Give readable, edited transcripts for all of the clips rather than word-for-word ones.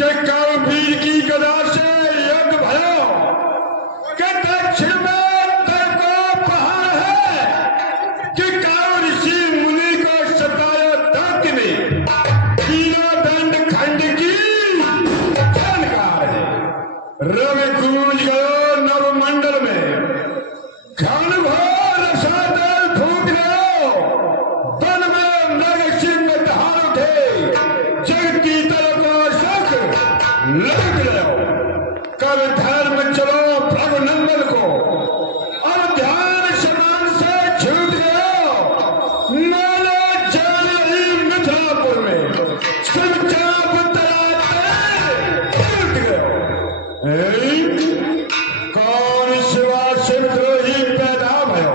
कि कल वीर की गदा से युद्ध भयो कि दक्षिण में को पहाड़ है कि काल ऋषि मुनि को सताया दत्त ने तीनों दंड खंड की जानकार है। रवि गूंज गयो नवमंडल में घन घोर रसातल फूट गयो वन में नर सिंह ढाल उठे जग की तरफ शक लग गयो। कल धर्म चलो प्रभु नंदन को और ध्यान समान से छूट गयो। नालो जान रही मिथिलापुर में सब चाप तराते टूट गयो। कौन शिवा शिवद्रोही पैदा भयो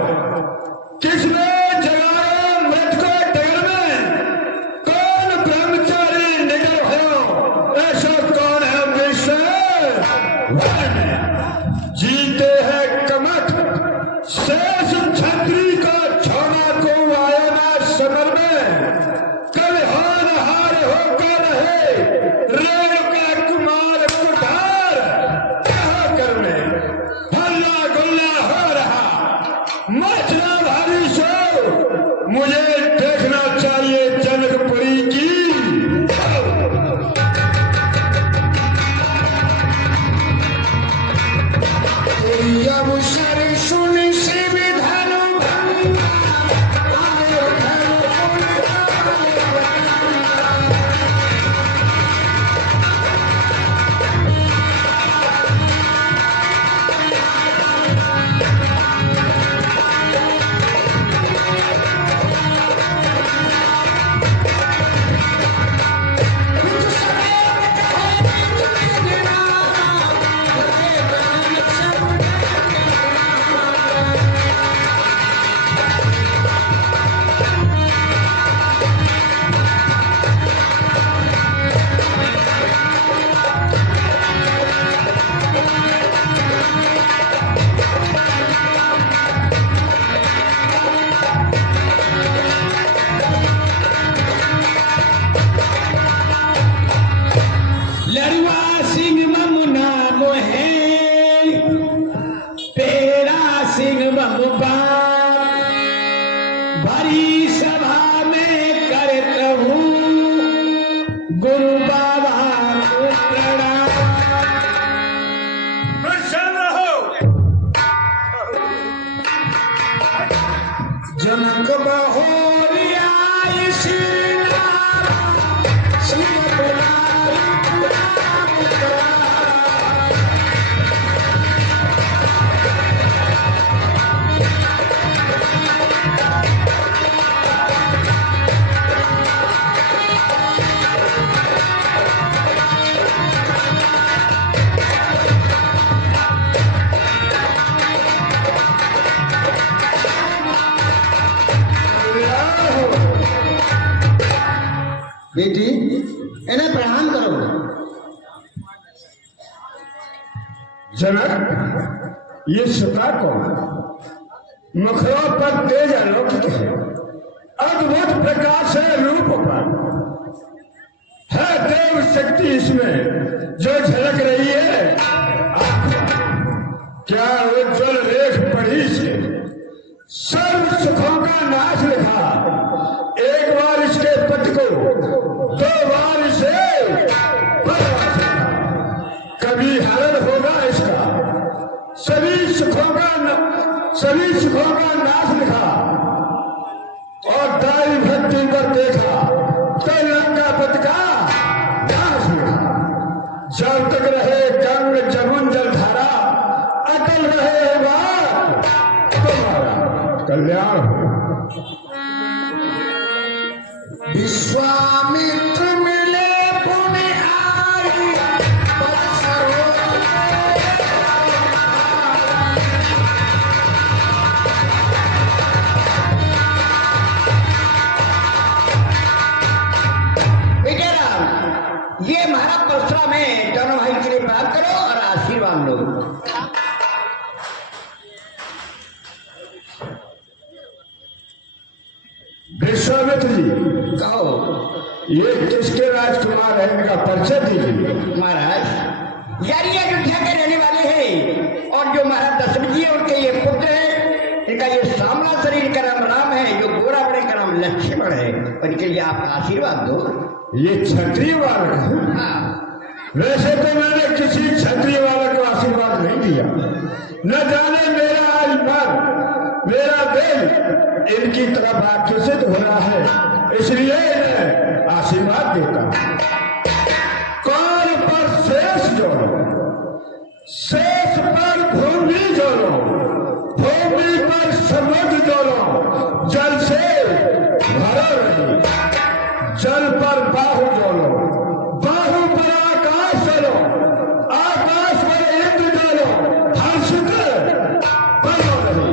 किसने जगाया मृत को डगर में कौन ब्रह्मचारी निकल भयो ऐसा कौन है विश्व जीते हैं कमठ शेष छत्री का छोड़ा को आया ना समर में कल हार हार होकर रहे रेण का कुमार कुठार कहा कर में हल्ला गुल्ला हो रहा मचना भारी शो मुझे देखना चाहिए जनकपुरी की। अब शर सुन से विधानो भरी सभा में करता हूँ गुरु बाबा को प्रणाम। प्रसन्न हो जनक बहोरिया बेटी इन्हें प्रणाम करो। जनक ये सता कौन मुखरों पर तेज अलौकिक है अद्भुत प्रकाश है रूप पर है देव शक्ति इसमें जो झलक रही है। क्या उज्जवल रेख पढ़ी से सर्व सुखों का नाश लिखा एक बार इसके पट को दो बार इसे कभी हरण होगा इसका सभी सुखों का नाश लिखा और दाई भक्ति पर देखा तो लंका पथ का नाश लिखा। जब तक रहे गंग जमुन जलधारा अटल रहे तुम्हारा कल्याण हो। विश्वामित्र मिले पुण्य आई ये महाराज परशुराम में दोनों भाई के लिए प्राप्त करो और आशीर्वाद लो। विश्वामित्र जी कहो ये किसके राजकुमार विराजमान है, इनका परिचय दीजिए। महाराज यार ये अयोध्या के रहने वाले हैं और जो महाराज दशरथ जी है उनके ये पुत्र है। इनका ये सामना शरीर का नाम राम है, जो गोरा बड़े का नाम लक्ष्मण है। और इनके लिए आप आशीर्वाद दो। ये क्षत्रिय बालक है। हाँ वैसे तो मैंने किसी क्षत्रिय बालक को आशीर्वाद नहीं दिया, न जाने मेरा आज मन, मेरा दिल इनकी तरफ आकर्षित हो रहा है, इसलिए इन्हें आशीर्वाद देता। कौन पर शेष जोड़ो, शेष पर भूमि जोड़ो, भूमि पर समुद्र जोड़ो, जल से भरा रही, जल पर बाहु जोड़ो, बाहु पर आकाश जोड़ो, आकाश पर इंद्र जोड़ो, हर्षित बनो रही।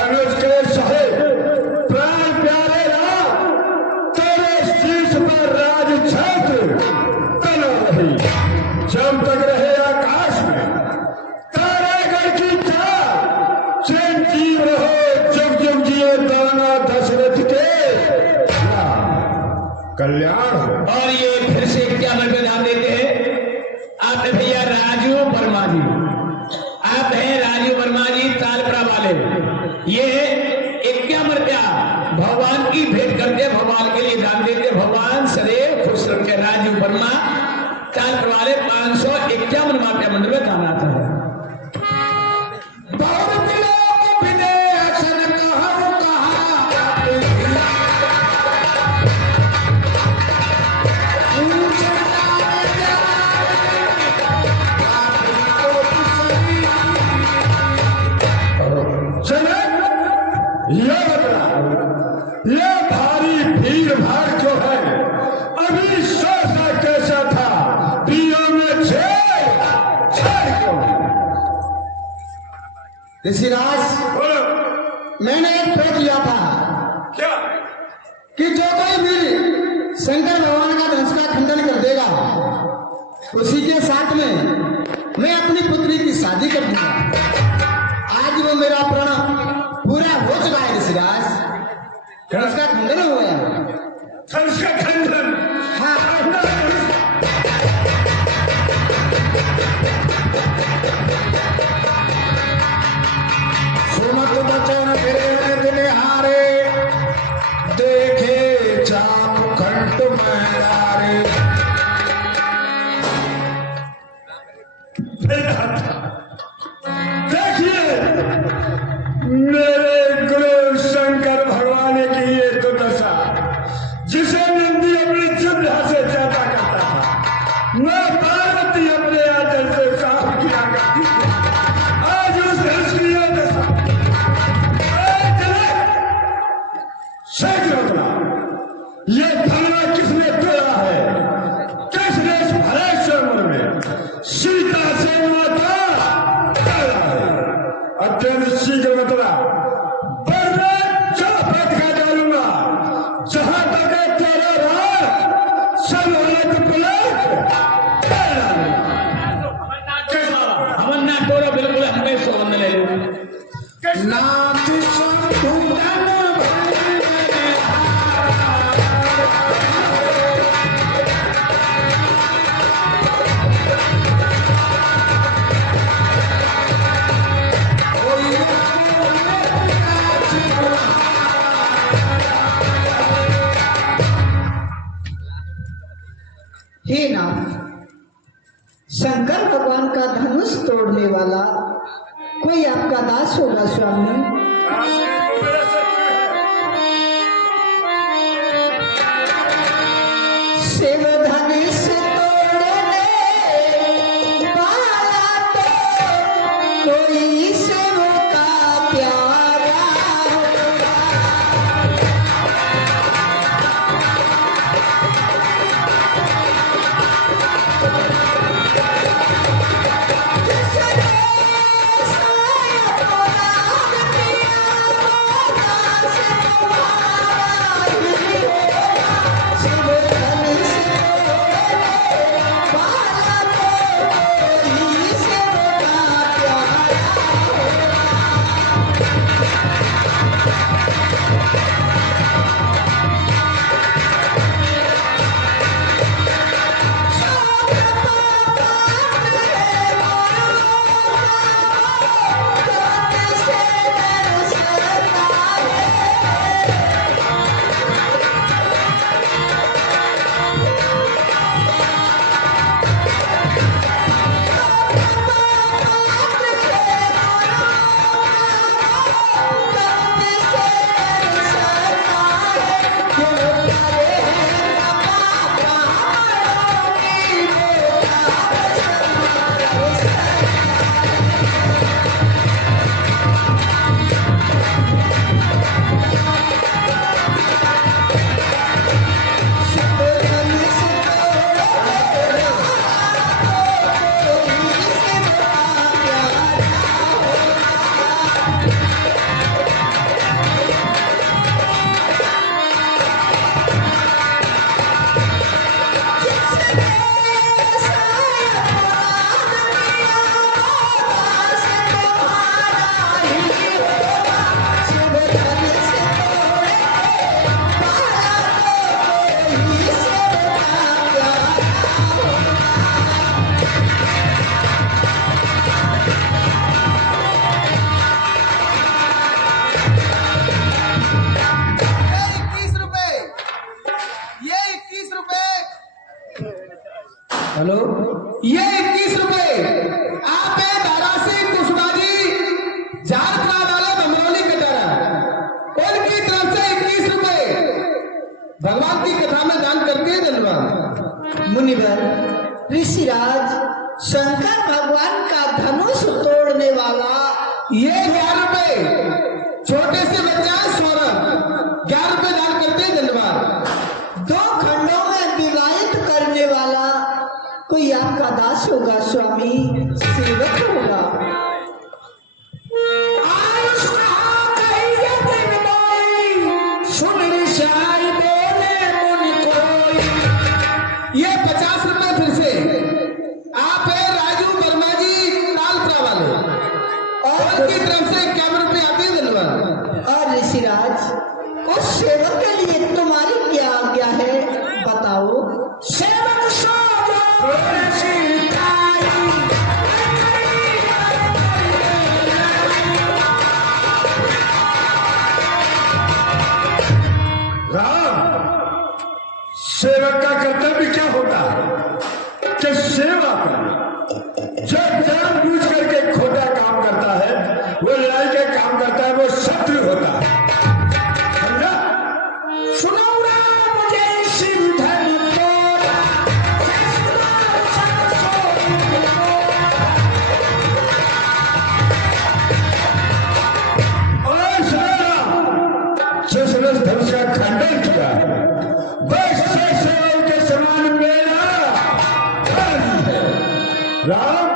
अनुज के साहेब प्राण प्यारे राम, तेरे शीश पर राज छत्र बनो रही। जब तक रहे आकाश में तारागढ़ की चाल, चिर जीव रहो, जुग जुग जिए दाना दशरथ के कल्याण हो। और ये फिर से क्या नजर ध्यान देते हैं। आप भैया राजू वर्मा जी, आप हैं राजू वर्मा जी तालपुरा वाले। ये इक्यावन रुपया भगवान की भेंट करते, भगवान के लिए दान देते, भगवान सदैव खुश रखे। राजू वर्मा तालपुरा वाले 551 रुपया मंदिर में दान आता है। ये बता, ये भारी भीड़ भाड़ जो है, अभी सोचा कैसा था, पीओ में छेड़ क्यों? ऋषिराज बोलो मैंने एक फेंक दिया था क्या? कि जो कोई भी शंकर भगवान का धनुष का खंडन कर देगा उसी के साथ में मैं अपनी पुत्री की शादी कर दूंगा। आज वो मेरा प्रण पूरा हो चुका है ऋषिराज, धनुष का खंडन हो गया। धनुष का खंडन? हाँ सुमत बचन फिरे दिन हारे, देखे चाप खंड में लारे। देखिए मेरे गुरु शंकर भगवान की ये तो दशा, जिसे नंदी अपनी जिभ्या से ज्यादा करता था, मैं पार्वती अपने आंचल से काम किया करती थी। आज उस हंसनीय दशा ये धरना किसने तोड़ा है? किसने इस भलेश्वर में सीता से माता तोड़ा है? अत्यंत शीघ्र बतला, वरना चौपट का डालूंगा। जहां तक है तेरा राज, सब हाथ पलट हमन ना तोड़ा, बिल्कुल हमें सोन ले लो। नाथ संतुलन हे नाथ, शंकर भगवान का धनुष तोड़ने वाला कोई आपका दास होगा स्वामी। शिव धनुष तोड़ने वाला तो कोई शिव का प्यारा होगा। शिव धनुष हेलो, ये 21 रुपए आप है दारासी कुशवाजी झारखंड वाले बमरौली कटारा उनकी तरफ से 21 रुपए भगवान की कथा में दान करके धन्यवाद। मुनिवर, ऋषिराज, शंकर भगवान का धनुष तोड़ने वाला ये 11 रुपए छोटे से बच्चा स्वर्ण 11 रुपए दान करते धन्यवाद। 2 खंडों में विवाहित करने वाला कोई आपका दास होगा स्वामी, सेवक होगा। ये 50 रुपए फिर से आप है राजू वर्मा जी तालपुरा वाले और उनकी तरफ से 51 रुपए आते हैं धन्यवाद। और ऋषिराज, उस सेवक के लिए तुम्हारी क्या आज्ञा है, बताओ। सेवक सो राम, सेवक का कर्तव्य क्या होता है कि सेवा करे। जो जानबूझ करके खोटा काम करता है, वो लड़ाई का काम करता है, वो शत्रु होता है। समझा? सुनो राम, मुझे शिव धन तोड़ा, और जिसने धनुष का खंडन किया है, बस सेवा के समान मेरा धर्म है। राम,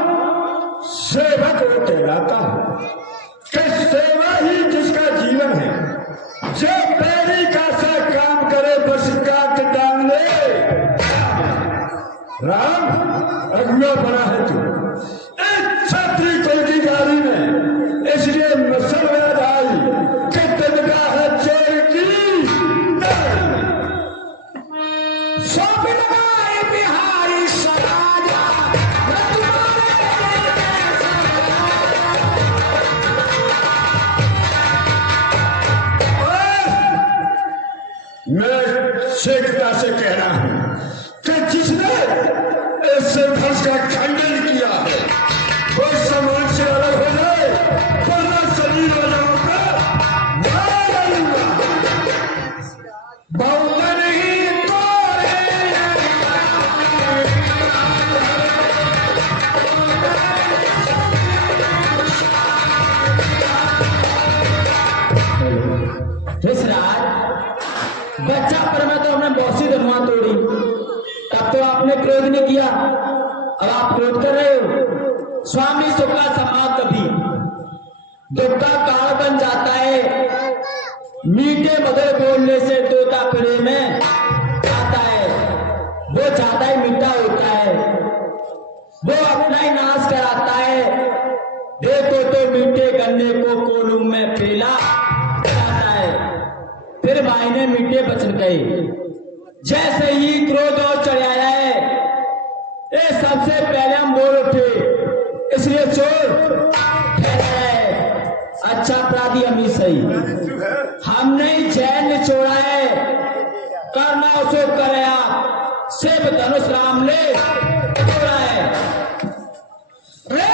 सेवक वो कहलाता है कि सेवा ही जिसका जीवन है। जो पैरी का सा काम करे, बस काट डाल दे। राम, अगुआ बड़ा है तू एक छात्री कुल की गाड़ी में, इसलिए मसलवाद आई कि तिनका है चोर की दाढ़ी। सौंप लगाए बिहारी समाजा, मैं शेखता से कह रहा हूं कि जिसने इससे धर्ष का खंडन किया है, वो समाज से अलग हो जाए, वरना शरीर वालों का मार डालूंगा। बहुत नहीं तोड़े ऋषिराज, बच्चा पर में तो हमने बहुत सी धनुआ तोड़ी, तब तो आपने क्रोध नहीं किया, अब आप क्रोध कर रहे हो। स्वामी सुख का समाज कभी दुख का काल बन जाता है। मीठे मधुर बोलने से तोता पिड़े में आता है, वो ज्यादा ही मीठा होता है, वो अपना ही नाश कराता है। देखो तो मीठे गन्ने को कोलू में पेला जाता है, फिर भाई ने मीठे बचन गए। जैसे ही क्रोध और चढ़ाया है, ये सबसे पहले हम बोल उठे, इसलिए चोर ठहरा है। अच्छा अपराधी हम ही सही, हमने ही चैन निचोड़ा है, करना उसो करे आप, सिर्फ धनुष राम ने तोड़ा है। रे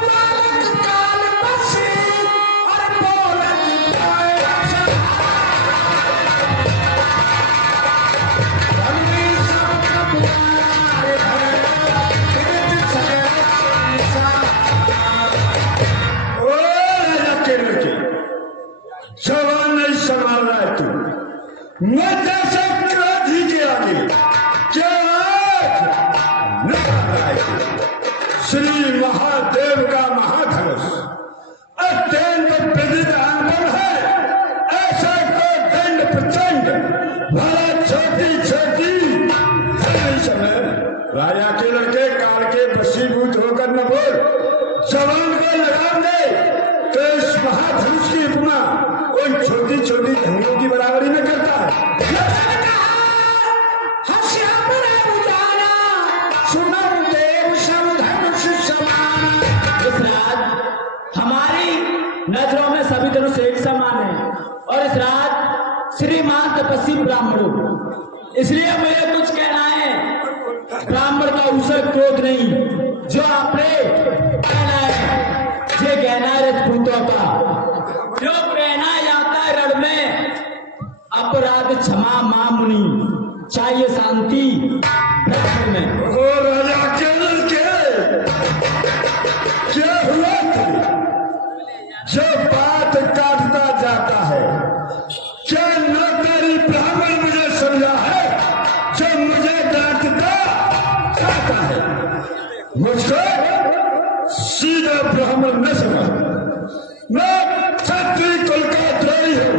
बालक काल बसे और बोलन हमने सब कबूलारे ओ राजा के लड़के, जवान नहीं संभाल रहा है तू। मैं जैसे क्रोधी के आगे क्या आज न आए। श्री महादेव का महाधनुष अत्यंत प्रसिद्ध अनुभव है। ऐसा को दंड प्रचंड भला छोटी छोटी समय राजा के लड़के काल के वशीभूत होकर न बोल, जवान को लगाम दे तो इस महाधनुष की उपमा उन छोटी छोटी धनुओं की बराबरी में करता है। हमारी नजरों में सभी धनुष एक समान है, और इस रात श्रीमान तपस्वी ब्राह्मण, इसलिए मुझे कुछ कहना है। ब्राह्मण का उसे क्रोध नहीं जो आपने पहना है, ये गहना है राजपूतों का, जो पहना जाता है रण में। अपराध क्षमा मां मुनि, चाहिए शांति पृथ्वी में। ओ राजा केवल के क्या हुआ था? जो बात काटता जाता है, क्या नौकरी ब्राह्मण मुझे समझा है जो मुझे डांटता जाता है? मुझको सीधा ब्राह्मण न समझ। मैं क्षत्रिय कुल का द्रोही हूं,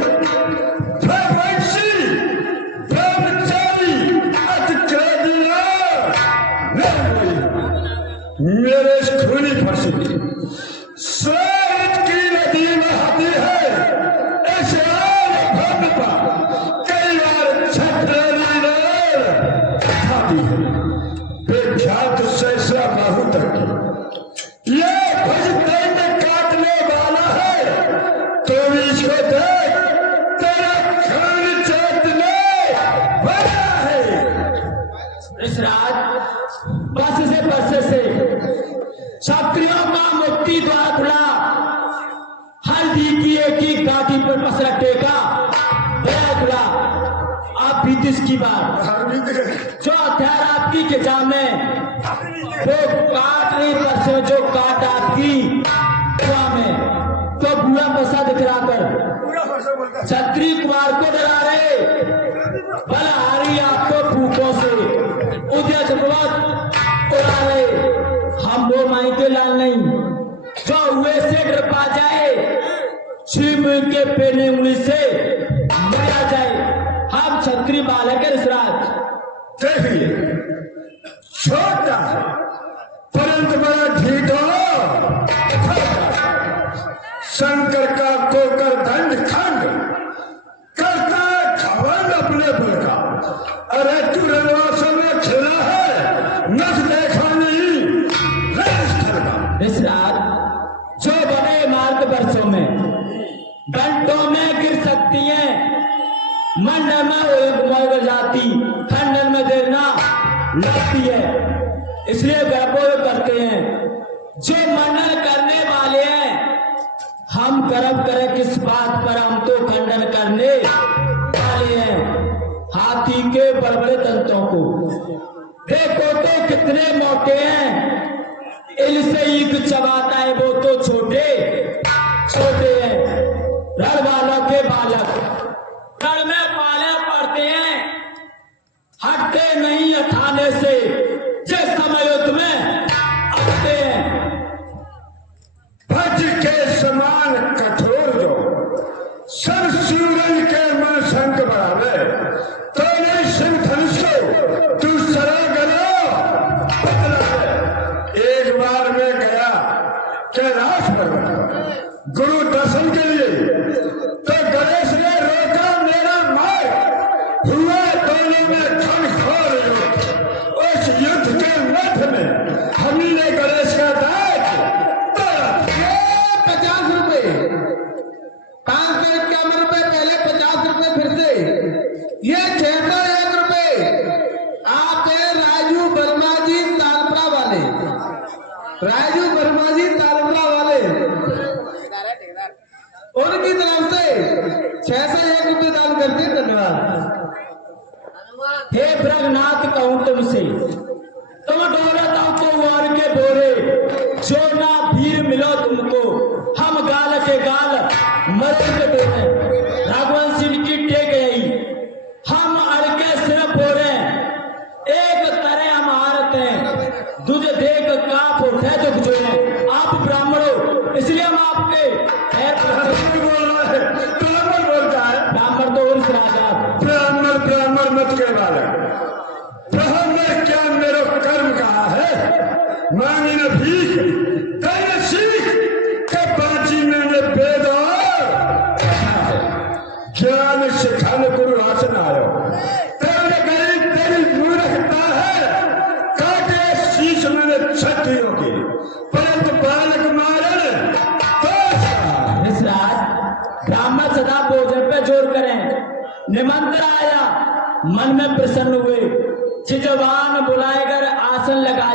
भयवंशी, ब्रह्मचारी, अतिक्रोधी मेरे खूनी फंसी स्वर्ग की नदी में हदी है। ऐसे भूमि पर कई बार छतरनी ने खाती है। विख्यात सहसा बाहु तक ये भजते में काटने वाला है, तो इसको देख तेरा खून चोटने वाला है। इस रात बस से बरसे से क्षत्रियों का मुक्ति द्वार खुला। हल्दी की एक ही गाड़ी पर पसरा टेका गया खुला। आप भी इसकी बात जो हथियार आपकी के जामे वो काट नहीं बरसे, जो काट आपकी कुआ में तो बुरा पसा दिखला कर क्षत्रिय कुमार को डरा रहे। बलहारी आपको फूकों से उदय चक्रवत उड़ा रहे। हम वो माई के लाल नहीं जो हुए से डर पा जाए, छिम के पेने उंगली से मरा जाए। हम क्षत्रिय बालक है इस रात। देखिए छोटा है परंतु बड़ा ढीठो, शंकर का कोकर दंड खंड करता घमंड अपने बल का। अरे तू रनवासों में खेला है, नच देखा नहीं रणस्थल का। इस रात जो बने मार्ग वर्षों में घंटों में गिर सकती हैं, मंडल में मोग जाती, खंडन में देरना लगती है। इसलिए गर्व करते हैं जो मंडन करने वाले हैं। हम गर्व करें किस बात पर, हम तो खंडन करने वाले हैं हाथी के बड़बड़े दंतों को। देखो तो कितने मोटे हैं, इनसे ईख चबाता है वो तो छोटे छोटे हैं। रण वालों के बालक रण में पाले पड़ते हैं, हटते नहीं अठाने से, जिस समय युद्ध में आते हैं। भज के समान कठोर जो सब सूरज के मन शंख बढ़ावे, तो नहीं सिंह धनुष को तू सरा गलो बदलावे। एक बार मैं गया कैलाश पर्वत गुरु दर्शन के लिए, तो गणेश ने रोका मेरा मार्ग। हुआ दोनों में घनघोर युद्ध। उस युद्ध के मध्य में हमी ने गणेश का दाग तोड़ा। 50 रुपए 551 रुपए पहले, 50 रुपए फिर से, ये 601 रुपए। आप है राजू वर्मा जी तालपुरा वाले, राजू वर्मा जी तालपुरा वाले, उनकी तरफ से 601 रुपए दान करते हैं। धन्यवाद। हे ब्रह्मनाथ कहूं तुमसे, तुम डोलत आओ तो वार के बोरे, जो ना भीड़ मिलो तुमको, हम गाल के गाल मदद के बोरे। राघवन सिंह की टेक गई, हम अड़के सिर बोरे, एक तरह हम हारत हैं, दूजे देख काप उठे जो गुजरे। आप ब्राह्मण हो इसलिए हम आपके ब्राह्मण बोलता है, ब्राह्मण तो और राजा। ब्राह्मण ब्राह्मण मत के वाले ब्राह्मण क्या मेरा कर्म कहा है? मांगी न भीख तैने सीख के बाजी में वेद ज्ञान सिखान गुरु आसन आयो। तेरे गरीब तेरी मूर्खता है, काटे शीश मैंने क्षत्रियों की, परंतु बालक मारन तो इस रात ब्राह्मण सदा भोजन पे जोर करें। निमंत्रण आया, मन में प्रसन्न हुए, छिजवान बुलाएकर आसन लगाए।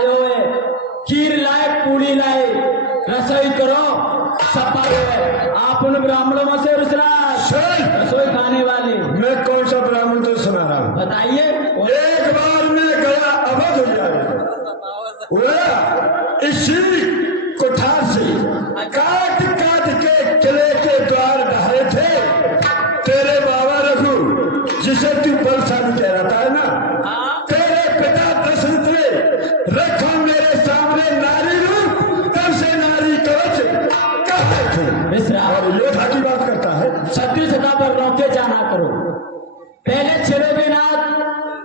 वो इसी कुठार से काट काट के किले के द्वार ढाए थे तेरे बाबा रघु, जिसे तू बलशाली कह रहा था ना। तेरे पिता दशरथ ने रखा मेरे सामने नारी रूप, तब से नारी कवच कहा थे। और योद्धा की बात करता है। शत्रु सदा पर रोके जाना करो, पहले छिड़ोगे ना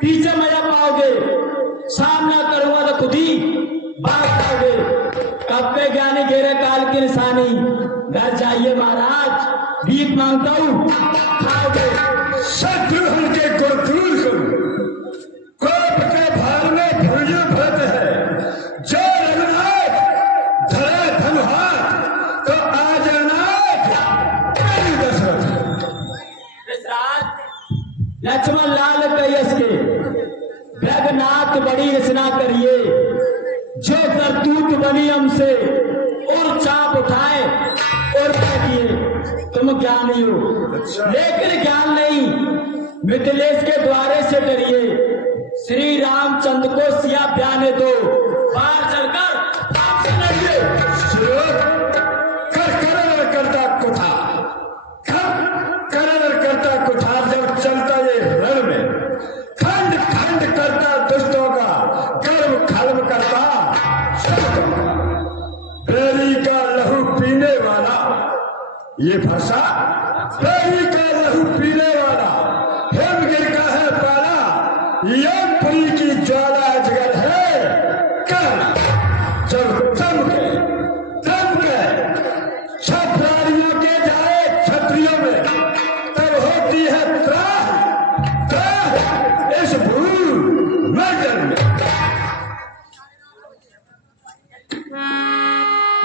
पीछे मजा पाओगे, सामना करूंगा तो खुद ही भाग पाओगे। कब पे ज्ञानी घेरे काल की निशानी, घर जाइए महाराज, भीख मांगता हूँ खाओगे। शत्रुघ्न के गुणक्रूर कोप के भार में भुजों भरत है। जो रघुनाथ धरे धनुहाथ, तो आज अनाथ तेरी दशरथ। लक्ष्मण लाल कैयस के जगन्नाथ बड़ी रचना करिए, जो करतूत बनी हमसे और चाप उठाए और किए। तुम ज्ञानी हो लेकिन ज्ञान नहीं, मिथिलेश के द्वारे से डरिए। श्री रामचंद्र को सिया ब्याने दो, बाहर चलकर आपसे लड़िए। करता कुठार, करता कुठार जब चलता ये रण में, खंड खंड करता दुष्टों का, गर्व खल्म करता बैरी का लहू पीने वाला। ये भाषा बैरी का लहू पीने वाला, हेमगिर का है पाला, यमपुरी की ज्वाला अजगर है करना। जब दम गए छत्रारियों के जाए क्षत्रियों में, तब होती है त्राह इस भूल मंडल में।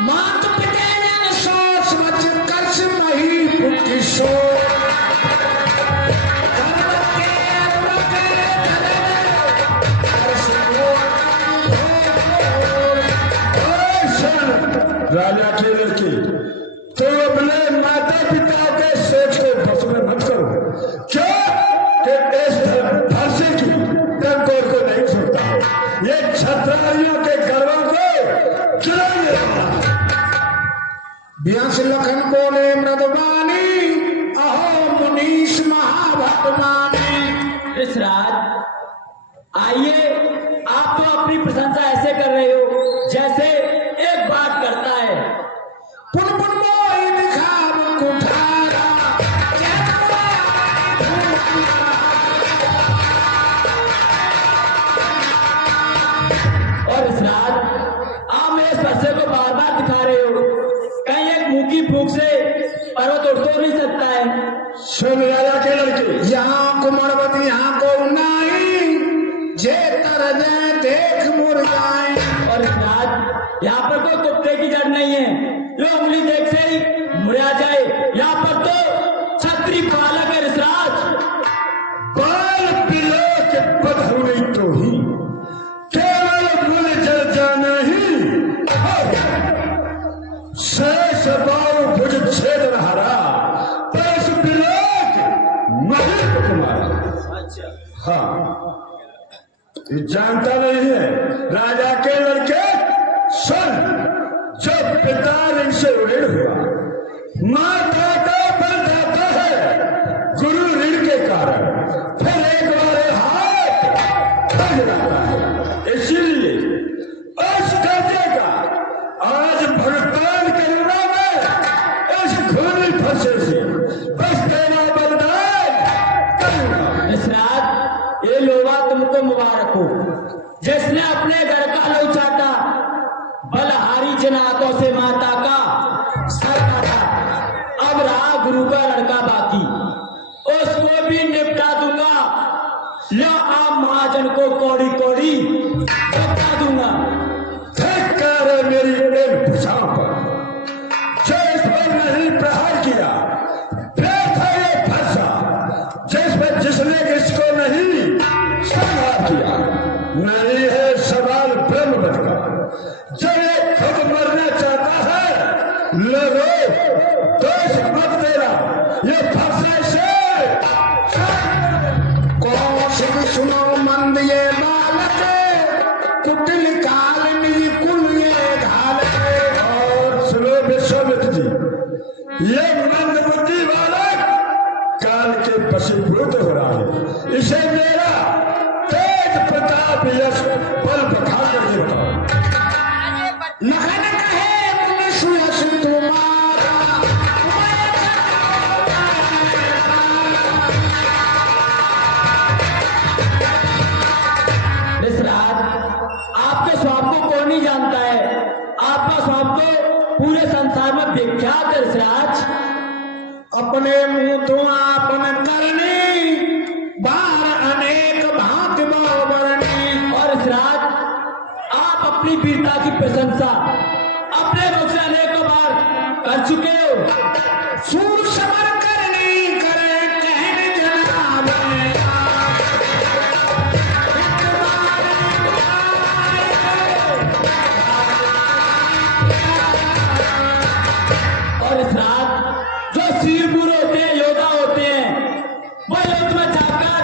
मात पिते ने सोच मच कर्ष मही पुटी सोच। राजा के लड़के तो अपने माता पिता के सोच को बस में मत करो। क्यों कि इस फरसे की टंकोर को नहीं छूटता है। ये छत्रारियों के गर्वों को गिराने वाला। व्यास लखन बोले मृदवानी, अहो मुनीश महाभटमानी। विश्राज आइए, आप तो अपनी प्रशंसा ऐसे कर रहे हो जैसे एक बात करता है। पुन पुन मोहि दिखाव कुठारा, और विश्राज आप मेरे स्पर्शे को बार बार दिखा रहे हो, कहीं एक मुंह की फूंक से पर्वत उड़ तो नहीं सकता है। सुन राजा के लड़के, यहाँ कुमरवती यहाँ को नाई, जे तर जाए देख मुर जाए। और विश्राज यहाँ पर कोई कुत्ते की जड़ नहीं है, जो उंगली देख से ही मुड़ा जाए। यहाँ पर तो छत्री पालक है विश्राज। बाल पिलो के पद हुई तो ही केवल भूल जल जाना ही। शेष बाऊ भुज छेद हारा, पैस पिलोक महिप कुमार। हाँ, ये जानता नहीं है राजा के लड़के। सुन, जो पिता ऋण से ऋण हुआ, माता का बल जाता है गुरु ऋण के कारण, फिर एक बार हाथ थक जाता है। इसीलिए उस कर्जे का आज भुगतान करूंगा मैं इस खूनी फंसे से। बस तेरा बलिदान करूंगा। विश्राज ये लोहा तुमको मुबारक हो, जिसने अपने घर का लहू चाटा, बलहारी जिन हाथों से माता का सर काटा। अब रहा गुरु का लड़का बाकी, उसको भी निपटा दूंगा। लो आप महाजन को कौड़ी कौड़ी बता दूंगा। धिक्कार है मेरी एक भुजा पर, जो इस पर नहीं प्रहार किया। व्यर्थ है ये फंसा, जिस पर जिसने इसको नहीं संहार किया। नहीं है सवाल ब्रह्म का, जो ये खुद मरना चाहता है। लड़ो, दोष मत देना, ये फंसा से कौशिक सुनो मंद ये बालक, कुटिल काल निज पाप यश बल बखा कर देता हूं। नखन कहे मुनि सुयश तुम्हारा आपके स्वाब को कौन नहीं जानता है? आपका स्वाब तो पूरे संसार में विख्यात है ऋषिराज। अपने मुंह तो आपन करनी बार अनेक भांति बहुबरनी। और ऋषिराज आप अपनी वीरता की प्रशंसा अपने मुख से अनेकों बार कर चुके हो। सूर समर करनी करे कहन जनाब और इस रात जो शीरपुर होते हैं, योद्धा होते हैं, वो युद्ध में जाकर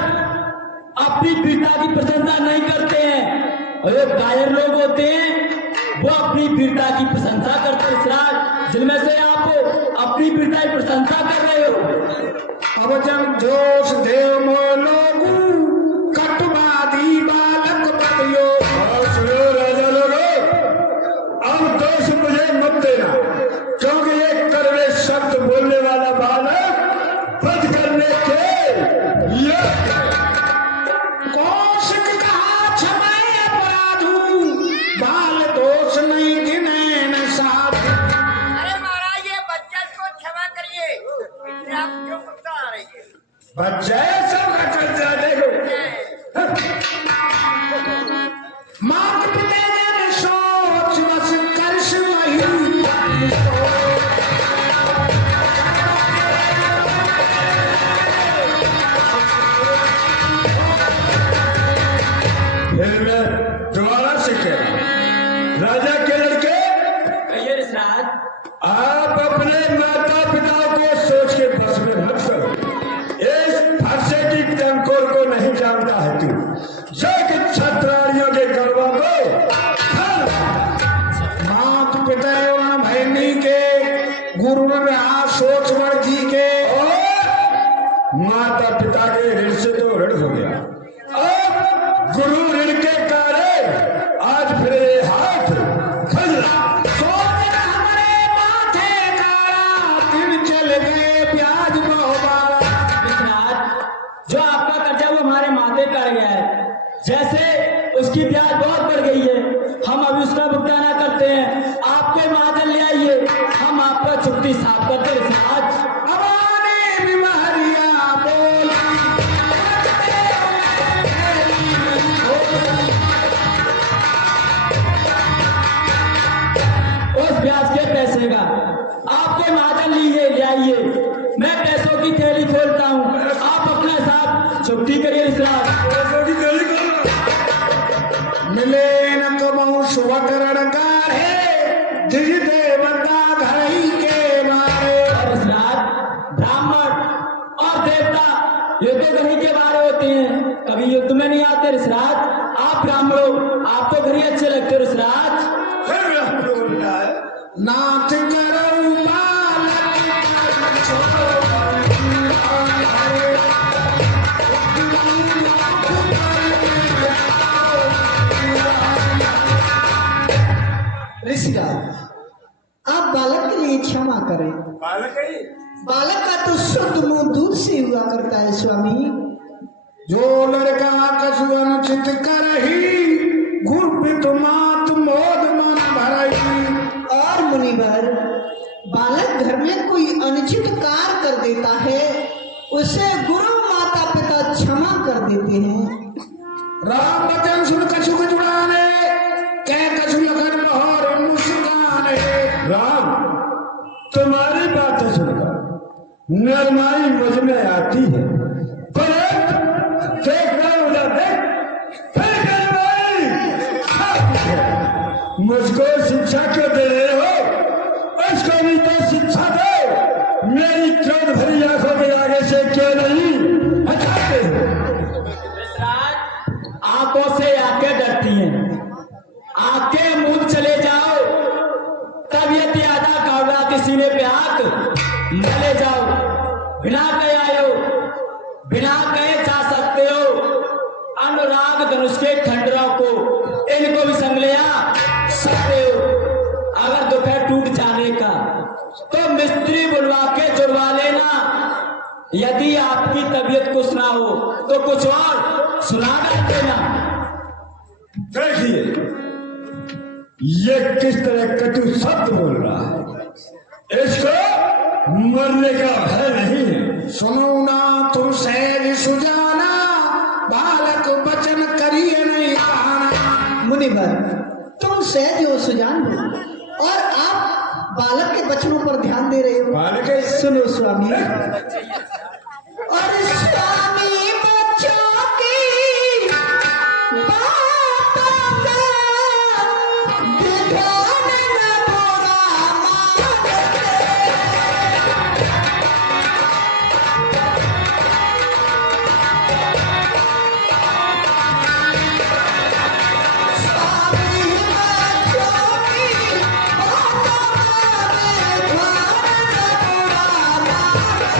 अपनी वीरता की प्रशंसा नहीं करते हैं। और जो कायर लोग होते हैं वो अपनी वीरता की प्रशंसा करते हैं। इस रात जिनमें से आप अपनी वीरता की प्रशंसा कर रहे हो। अब जब जोश देव मोलोगु कटवादी बालक बदियो। और सुनो राजा लोगों, अब दोष मुझे मत देना, क्योंकि ये कड़वे शब्द बोलने वाला बालक वध करने के योग्य कौशिक कहा क्षमाए अपराधु बाल दोष नहीं गिने न साधु। अरे महाराज ये बच्चा को क्षमा करिए, इससे आप क्यों गुस्सा आ रही है? बच्चे सब का कर्जा देखो। मात पिता जन सोच बस कर्ष वही। फिर मैं दोबारा से कह रहा हूं, राजा के लड़के, कहिए ऋषिराज। आप अपने माता पिता को सोच के बस में मत करो। इस फरसे की टंकोर को नहीं जानता है तू, जो कि क्षत्रारियों के गर्वों को मात पिता एवं भैनी के गुरु रहा सोच वर जी के। और माता पिता के ऋण से तो ऋण हो गया, अब गुरु ऋण के कारण आज फिर ये हाथ खजरा। सोच हमारे माथे काला दिन चल गए ब्याज बहुबारा। ऋषिराज जो आपका कर्जा वो हमारे माथे कर गया है, जैसे उसकी ब्याज बहुत बढ़ गई है, हम अभी उसका भुगतान करते हैं। आपको महाजन ले आइए, हम आपका चुक्ति साफ करते हैं ऋषिराज। अबाने बिमहरिया बोली उस ब्याज के पैसे का आपके महाजन लीजिए, ले आइए, मैं पैसों की थैली खोलता हूँ, आप अपना हिसाब चुक्ति करिए ऋषिराज। मिले न कबहू सुवकरण कार है दिज देवता घरई के मारे। और ऋषिराज ब्राह्मण और देवता युद्ध कहीं के बारे होते हैं, कभी युद्ध में नहीं आते ऋषिराज। आप ब्राह्मण हो, आपको घड़ी अच्छे लगते हो ऋषिराज। नाथ करो बालक ऋषिराज, आप बालक के लिए क्षमा करें। बालक का तो शुद्ध मुंह दूध से हुआ करता है स्वामी। जो लड़का कछु अनुचित करही गुरपित मात मोद मन भरही। और मुनिवर, बालक घर में कोई अनुचित कार्य कर देता है, उसे गुरु माता पिता क्षमा कर देते हैं। राम वचन सुन कछु को जुड़ाने कह कछु लगन बहोर मुस्काने। राम, तुम्हारी बातें सुनकर नरमाई मुझ में आती है, पर देखना उधर देख, फिर नरमाई आती है। मुझको शिक्षा क्यों दे रहे हो? उसको भी तो शिक्षा दो। मेरी क्रोध भरी आंखों के आगे से क्यों नहीं हटाते हो? आंखों से आंखें डरती हैं, आंखें मूंद चले जाओ, तब ये प्यादा कौड़ा के सीने पे हाथ मले जाओ। बिना कहे आयो, बिना कहे जा सकते हो। अनुराग धनुष उसके खंडरों को इनको भी संग लिया। सकते हो अगर दोपहर टूट जाने का तो मिस्त्री बुलवा के जुड़वा लेना। यदि आपकी तबीयत कुछ ना हो तो कुछ और सुना देना। देखिए ये किस तरह कटु शब्द बोल रहा है, इसको मरने का भय नहीं है। सुनो ना तुम सहज सुजाना, बालक वचन करिए नहीं कहाना। मुनिवर, तुम सहज हो सुजान हो और आप बालक के बचनों पर ध्यान दे रहे हो। बालक सुनो स्वामी। और स्वामी बच्चों की बातों का विधान न बुरा मानते। स्वामी बच्चों की बातों का विधान न बुरा मानते।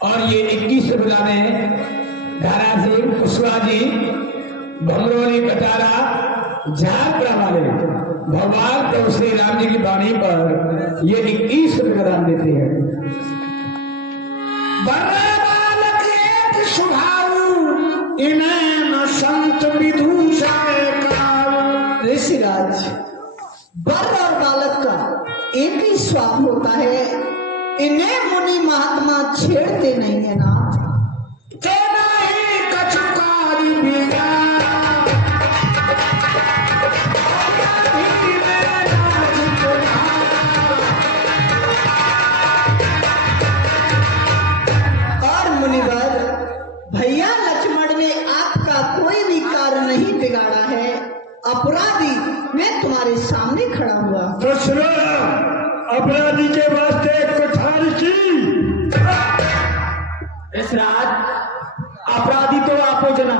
और ये 21 रुपया में धारा सिंह कुशवाहा जी भमरोली कटारा झारपुरा वाले भगवान प्रभु श्री राम जी की वाणी पर ये 21 रुपये दान देते हैं। बड़े बालक एक स्वभाव, इन्हें न संत विदूषण काऊ। ऋषिराज, वर और बालक का एक ही स्वाद होता है, इन्हें मुनि महात्मा छेड़ते नहीं है ना। तेरा ही कछुकारी बिगा, और मुनिवर, भैया लक्ष्मण ने आपका कोई भी कार्य नहीं बिगाड़ा है। अपराधी मैं तुम्हारे सामने खड़ा हुआ। तो सुनो, अपराधी के वास्ते कुठार की। इस रात अपराधी तो आपो जना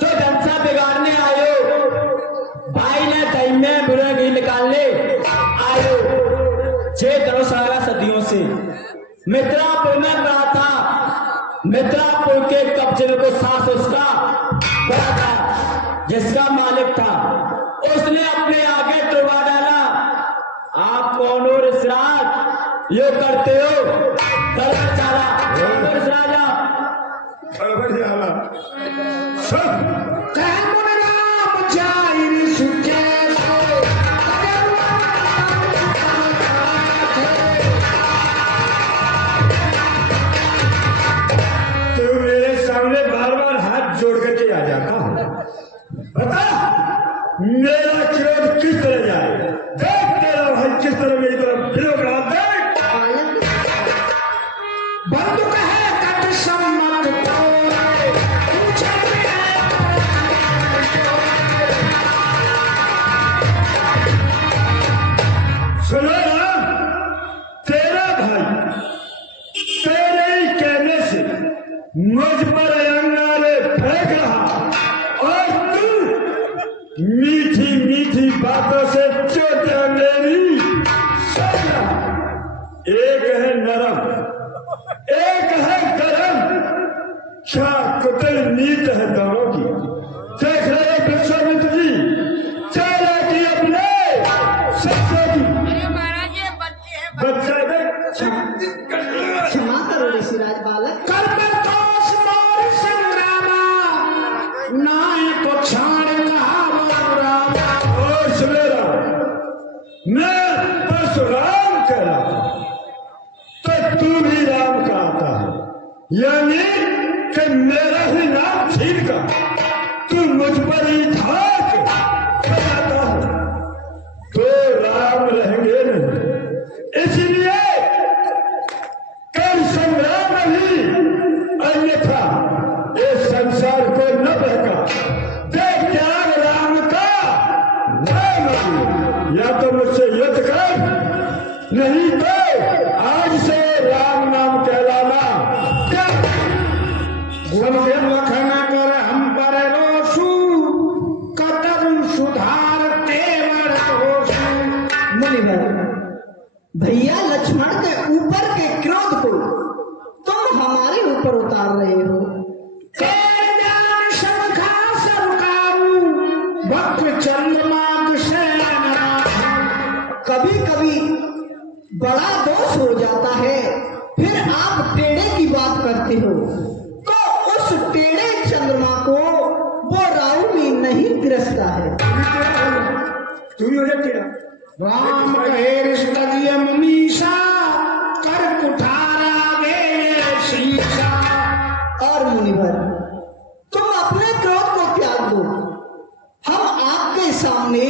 तो जनसा बिगाड़ने आयो, भाई ने टाइम में बुरा घी निकालने आयो। जे धर्मशाला सदियों से मित्रापुर में रहा था, मित्रापुर के कब्जे को सास उसका बड़ा था, जिसका मालिक था, उसने अपने आगे तुड़वा डाला। आप कौन हो ऋषराज, यो करते हो धर्मशाला राजा। सब कहमुन राम जाई सुखे सो, तू मेरे सामने बार बार जोड़ करके आ जाता हूँ। बता मेरा क्रोध किस तरह जाए। देख तेरा भाई किस तरह मेरी तरफ फिर रहा। देख बंदूक है कट सम्मत सुनो ना, तेरा भाई तेरे ही कहने से मुझ पर अंगारे फेंक रहा और तू मीठी मीठी बातों से चोटियां मेरी सुन रहा। एक है नरम एक है गरम, क्या कुटिल नीत है दोनों की। देख रहे विश्वामित्र जी चालाकी अपने सत्य की। अरे महाराज ये बच्चे हैं बच्चा क्षमा करो ऋषिराज बालक। कर्मतोष मोर संग्रामा नायक क्षण कहा राम। और सुनेरा मैं परशुराम कह रहा हूं तो तू भी राम का आता है, यानी कि मेरा ही नाम छीन कर तू मुझ पर ही धाक बनाता है तो राम रहेंगे नहीं। इसलिए कल संग्राम भी अन्यथा इस संसार को न बहका। देख त्याग राम का नाम है। या तो मुझसे युद्ध कर, नहीं तो आज से राम नाम कहलाना क्या। लखन कर हम पर रोसु कदम सुधार तेवर दोषु। मुनिवर, भैया लक्ष्मण के ऊपर के क्रोध को तुम हमारे ऊपर उतार रहे हो। तेर जान समखा सबकाऊ भक्त चंद्रमाग सेन। कभी कभी बड़ा दोष हो जाता है, फिर आप टेढ़े की बात करते हो तो उस टेढ़े चंद्रमा को वो राहु भी नहीं गिरसता है। तू ही हो जा तेरा राम कहे रिश्तगिय मनीषा कर कुठारा गे शीशा। और मुनिवर, तुम अपने क्रोध को त्याग दो। हम आपके सामने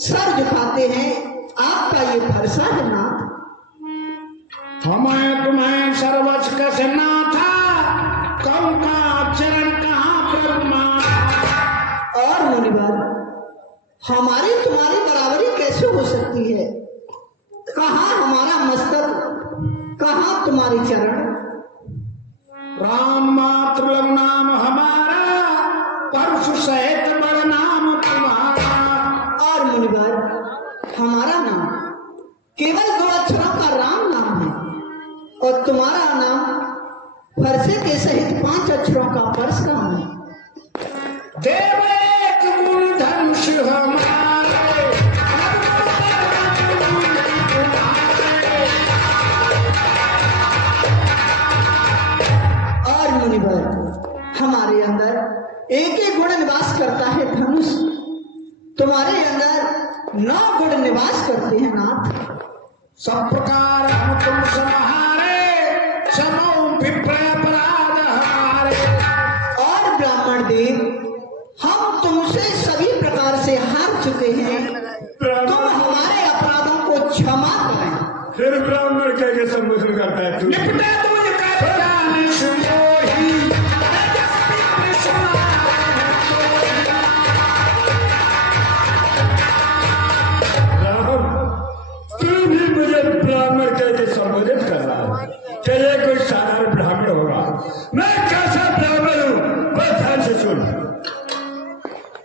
सर झुकाते हैं, आपका ये भरसा है नाथ। हमें तुम्हें सर्वच कसे ना था कौन का चरण कहाँ पर माथा। और मुनिवर, हमारी तुम्हारी बराबरी कैसे हो सकती है। कहाँ हमारा मस्तक, कहाँ तुम्हारी चरण। राम मात्र लग नाम हमारा परशु सहित बड़ नाम तुम्हारा। और मुनिवर, हमारा नाम केवल 2 अक्षरों का राम नाम है और तुम्हारा नाम फरसे के सहित 5 अक्षरों का परशुराम है। देव एक गुण धनुष हमारे और मुनिवर, हमारे अंदर एक ही गुण निवास करता है धनुष। तुम्हारे अंदर 9 गुण निवास करते हैं नाथ। सब प्रकार हम तुम समाहारे समो विप्रय अपराध हमारे। और ब्राह्मण देव, हम तुमसे सभी प्रकार से हार चुके हैं, तुम हमारे अपराधों को क्षमा करें। फिर ब्राह्मण कह के संबोधन करता है तू। निपटे तुझ कर जान सुमोही राम तू भी मुझे ब्राह्मण कह के संबोधित कर रहा है। तेरे कोई साधारण ब्राह्मण होगा, मैं कैसा ब्राह्मण हूँ बस ध्यान से सुन।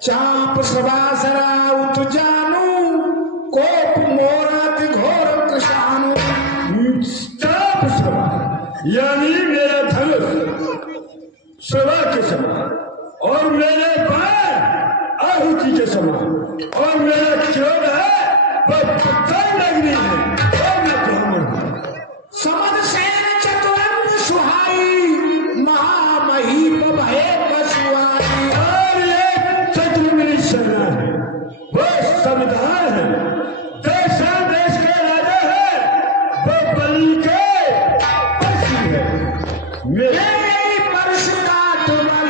चाप सवासरा उत जानू कोप मोरत घोर कृषाणु। चाप सभा यानी मेरा धनुष सभा के समान और मेरे पैर आहुति के समान और मेरा क्रोध है वह पत्थर लगनी है और मैं ब्राह्मण हूँ। समद सेन चतुरंग सुहाई महामहीप भय बसुआई। और ये चतुर्मुनि सेना है, वह संविधान है, देश के राजा है, वह बलि के पशु है। मेरे परशु काट बल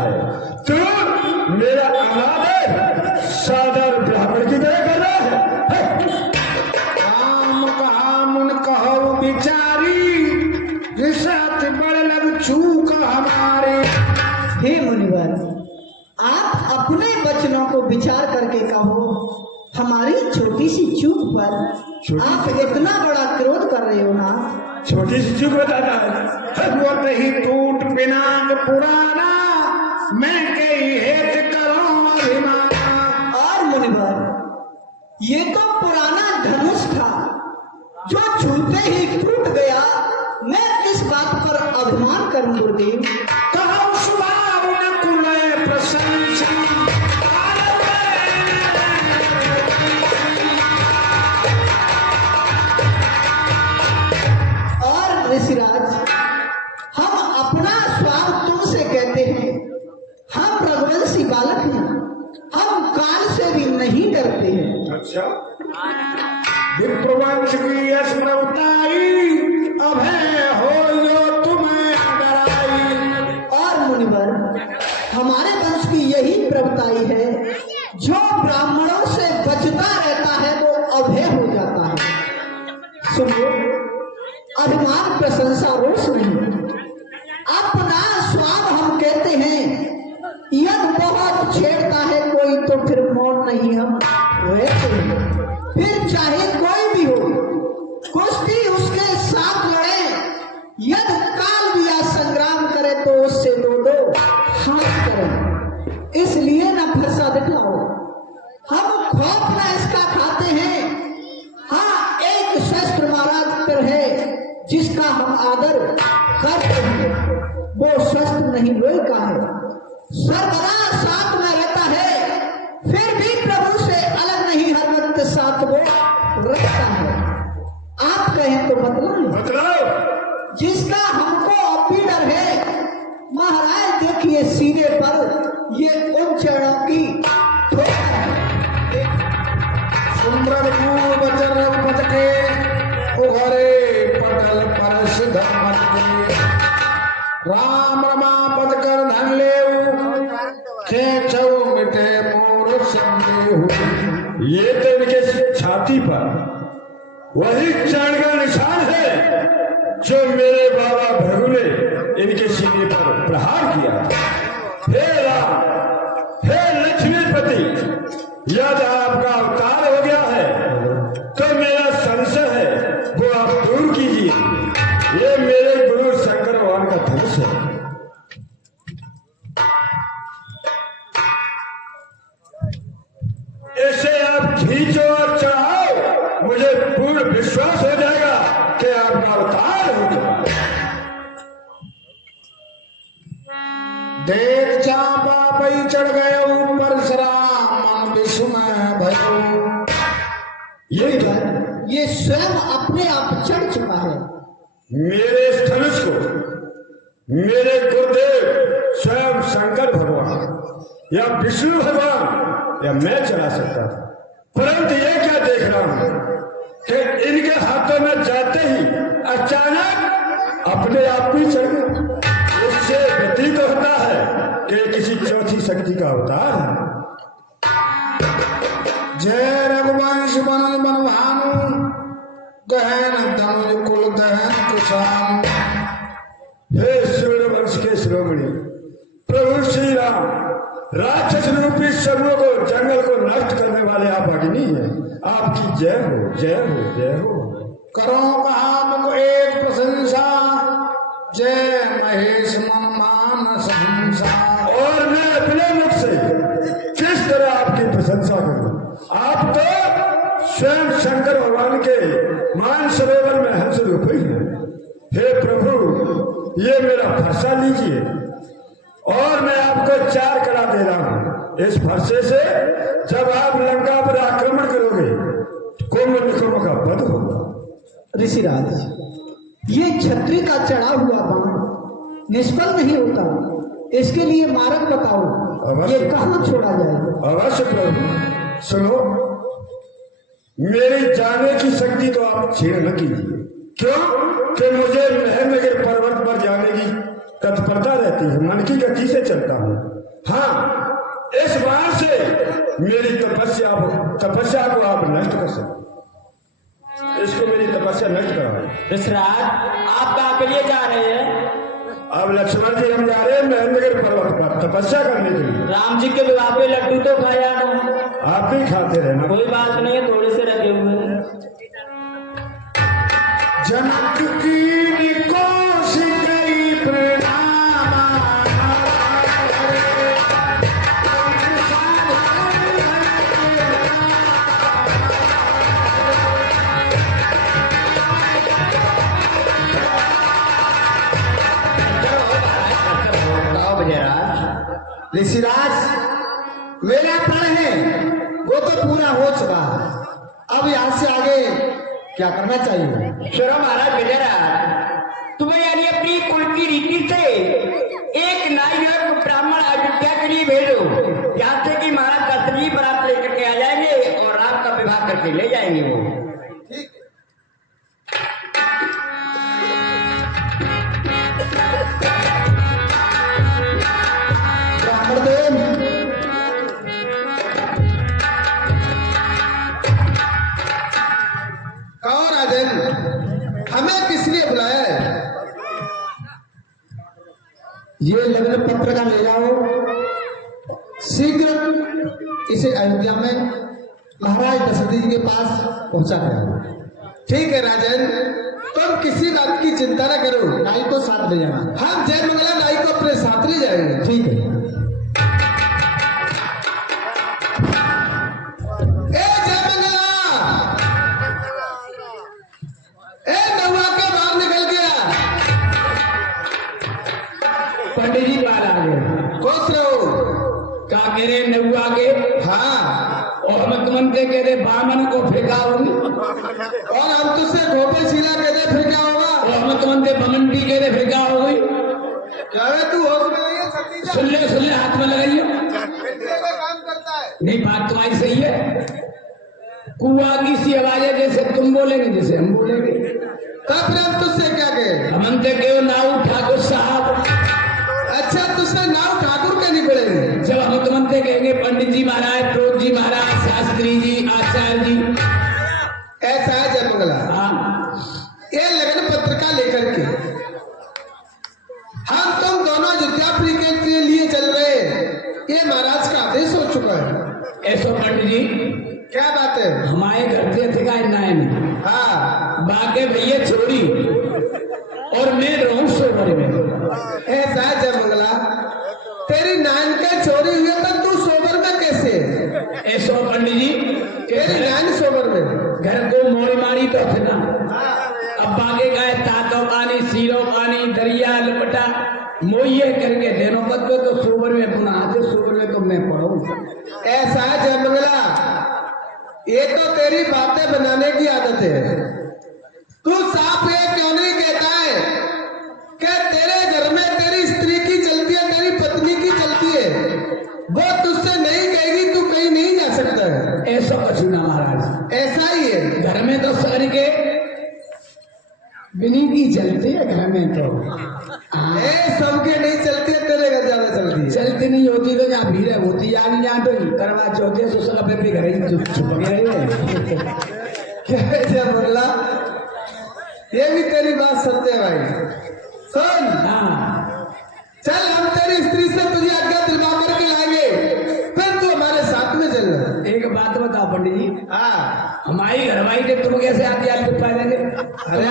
है। तू मेरा अनादर सादर ब्राह्मण की तरह कर रहा है। काम मुन कहो बिचारी रिसात बड़ लग चूक हमारे। हे मुनिवर, आप अपने वचनों को विचार करके कहो। हमारी छोटी सी चूक पर आप इतना बड़ा क्रोध कर रहे हो ना। छोटी सी चूक बताता है। वो नहीं टूट पिनाक पुराना मैं कई हेत करो अभिमान। और मुनिवर, ये तो पुराना धनुष था जो छूते ही टूट गया। मैं किस बात पर अभिमान करूं गुरुदेव? कहो सुभाव न कुलय प्रशंसा और ऋषिराज, हम अपना स्वार्थ तुमसे कहते हैं। हम रघुवंशी बालक हैं, हम काल से भी नहीं डरते हैं। अच्छा, विप्रवंश की स्मृताई अभय हो यो तुम्हें डराई। और मुनिवर, हमारे वंश की यही प्रवृत्ति है, जो ब्राह्मणों से बचता रहता है वो अभय हो जाता है। सुनो, अभिमान प्रशंसा रोष नहीं, अपना स्वाद हम कहते हैं। यदि बहुत छेड़ता है कोई तो फिर मौन नहीं हम रहते हैं। फिर चाहे कोई भी हो, कुश्ती उसके साथ लड़े। यदि काल भी या संग्राम करे तो उससे दो हाथ करें। इसलिए न फरसा दिखलाओ, हम खौफ न इसका खाते हैं। हाँ, एक शस्त्र महाराज पर है जिसका हम आदर करते हैं। वो शस्त्र नहीं लोहे का है, सर्वदा साथ में रहता है। फिर भी प्रभु से अलग नहीं, हर वक्त साथ वो रहता है। आप कहें तो बतलाओ। जिसका हमको अब भी डर है। महाराज देखिए सीने पर ये उन चरणों की ठोकर है। सुंदर वचन रघुपत के उघरे पटल परस धर्म के। राम रमापद कर धन ले खेचौ मिटे मोर संदेहु। ये तो इनके छाती पर वही चरण का निशान है जो मेरे बाबा भृगु ने इनके सीने पर प्रहार किया। हे राम, हे लक्ष्मीपति, यदि आपका अवतार हो गया है तो मेरा संशय है वो आप दूर कीजिए। ये मेरे गुरु शंकर भगवान का धनुष है। इसे आप खींचो और चढ़ाओ, मुझे पूर्ण विश्वास हो जाएगा कि आपका अवतार हो चुका। देख चापा पई चढ़ गए ऊपर शराम मन विस्मय भयो। ये स्वयं अपने आप चढ़ चुका है। मेरे इस धनुष को मेरे गुरुदेव स्वयं शंकर भगवान या विष्णु भगवान या मैं चला सकता था, परंतु ये क्या देख रहा हूं कि इनके हाथों में जाते ही अचानक अपने आप ही चढ़ गए। इससे प्रतीत होता है कि किसी चौथी शक्ति का अवतार है। जय रघुवंश बनल बन भानु गहन धनुज कुल दहन कुशान। हे सूर्यवंश के शिरोमणि प्रभु श्री राम, राक्षस रूपी सर्वों को जंगल को नष्ट करने वाले आप अग्नि हैं। आपकी जय हो, जय हो, जय हो। करो कहा को एक प्रशंसा जय महेश मन मान सहंसा। और मैं अपने मुख से किस तरह आपकी प्रशंसा करूं? आप तो स्वयं शंकर भगवान के मान सरोवर में हंस रूप ही हैं। हे प्रभु, ये मेरा फरसा लीजिए और मैं आपको 4 कड़ा दे रहा हूं। इस फरसे से जब आप लंका पर आक्रमण करोगे कुंभ निकुंभ का वध होगा। ऋषिराज, ये छत्री का चढ़ा हुआ बाण निष्फल नहीं होता। इसके लिए मार्ग बताओ, ये कहाँ छोड़ा जाए? अवश्य प्रभु। सुनो, मेरी जाने की शक्ति तो आप छीन न कीजिए। क्यों कि मुझे महनगर पर्वत पर जाने की तत्परता रहती है, मन की गति से चलता हूँ। हाँ, इस बार से मेरी तपस्या को आप नष्ट कर सकते, इसको मेरी तपस्या नष्ट कराओ। दशरथ, आप कहाँ के लिए जा रहे हैं? अब लक्ष्मण जी हम जा रहे हैं महेंद्रगढ़ पर्वत पर तपस्या करने के लिए। राम जी के विवाह पे लड्डू तो खाया ना? आप भी खाते रहना। कोई बात नहीं है, थोड़े से रखे हुए हैं। जनक की कोश गई प्रणाम, ऋषिराज, मेरा प्रण है वो तो पूरा हो चुका है, अब यहाँ से आगे क्या करना चाहिए? सुनो महाराज विजयराज, तुम्हें यानी अपनी कुल की रीति से एक नाई और ब्राह्मण अयोध्या के लिए भेजो, यहाँ से कि महाराज दशरथ जी बारात लेकर के आ जाएंगे और राम का विवाह करके ले जाएंगे वो। कहो राजन, हमें किस लिए बुलाया है? ये लग्न पत्र का ले जाओ, शीघ्र इसे अयोध्या में महाराज दशरथ जी के पास पहुंचा दो। ठीक है राजन, तुम किसी बात की चिंता न करो, नाई को साथ ले जाना। हम जय मंगला नाई को अपने साथ ले जाएंगे। ठीक है। पंडित जी बाहर आ गए। खुश रहो। क्या कह रहे नहुआ के? हाँ, और हम तुमन के कह रहे बामन को फेंका होगी, और हम तुझसे खोपे सीना कहते फिर क्या होगा? और हम तुमन के बमंडी कह रहे फेंका होगी। क्या है तू होश में नहीं है? सतीश सुन ले हाथ में लगाइए। काम करता है। नहीं, बात तुम्हारी सही है। कुआ की सी आवाज है, जैसे तुम बोलेंगे जैसे हम बोलेंगे। तब फिर हम तुझसे क्या कहे? हम ते कहो नाऊ ठाकुर साहब। अच्छा, तुझसे नाव ठाकुर कहनी पड़ेगी। जब हम तुमंते कहेंगे पंडित जी महाराज, प्रोत जी महाराज, शास्त्री जी, आचार्य जी। ऐसा है जय मंगला। हाँ, ये लगन पत्रिका लेकर के हम तुम दोनों अयोध्यापुरी के लिए चल रहे हैं, ये महाराज का आदेश हो चुका है। ऐसो पंडित जी, क्या बात है? हमारे घर से थे का नहीं। हाँ, बाके भैया छोड़ी और मैं रहूं सोबर में। ऐसा है जय मंगला, तेरी नान के चोरी हुई तो तू सोबर में कैसे? ऐसो पंडित जी, तेरी नान सोबर में घर को मोड़ी मारी तो थे ना। अब बागे गए तातो पानी, सीरो पानी, दरिया लपटा मोये करके देनो पद पे तो सोबर में पुनः आते, सोबर में तो मैं पढ़ूं। ऐसा है जय मंगला, ये तो तेरी बातें बनाने की आदत है। तू साफ ये क्यों नहीं कहता है कि तेरे घर में तेरी स्त्री की चलती है, तेरी पत्नी की चलती है? वो तुझसे नहीं कहेगी, तू कहीं नहीं जा सकता है। ऐसा कुछ ना महाराज, ऐसा ही है। घर में तो सर के बिनी की चलती है, घर में तो ए, सबके नहीं चलती है, तेरे घर ज्यादा चलती है। चलती नहीं होती तो यहाँ भीड़ होती, यानी यहाँ तो करवा चौथे सुसल अपने घर ही छुप रहे हैं। क्या है जय मंगला, ये भी तेरी बात सत्य है भाई। सुन, हाँ, चल हम तेरी स्त्री से तुझे आज्ञा दिलवा करके लाएंगे, फिर तू हमारे साथ में चलना। एक बात बताओ पंडित जी, हाँ, हमारी घरवाई थे, तुम कैसे आती आज पा देंगे? अरे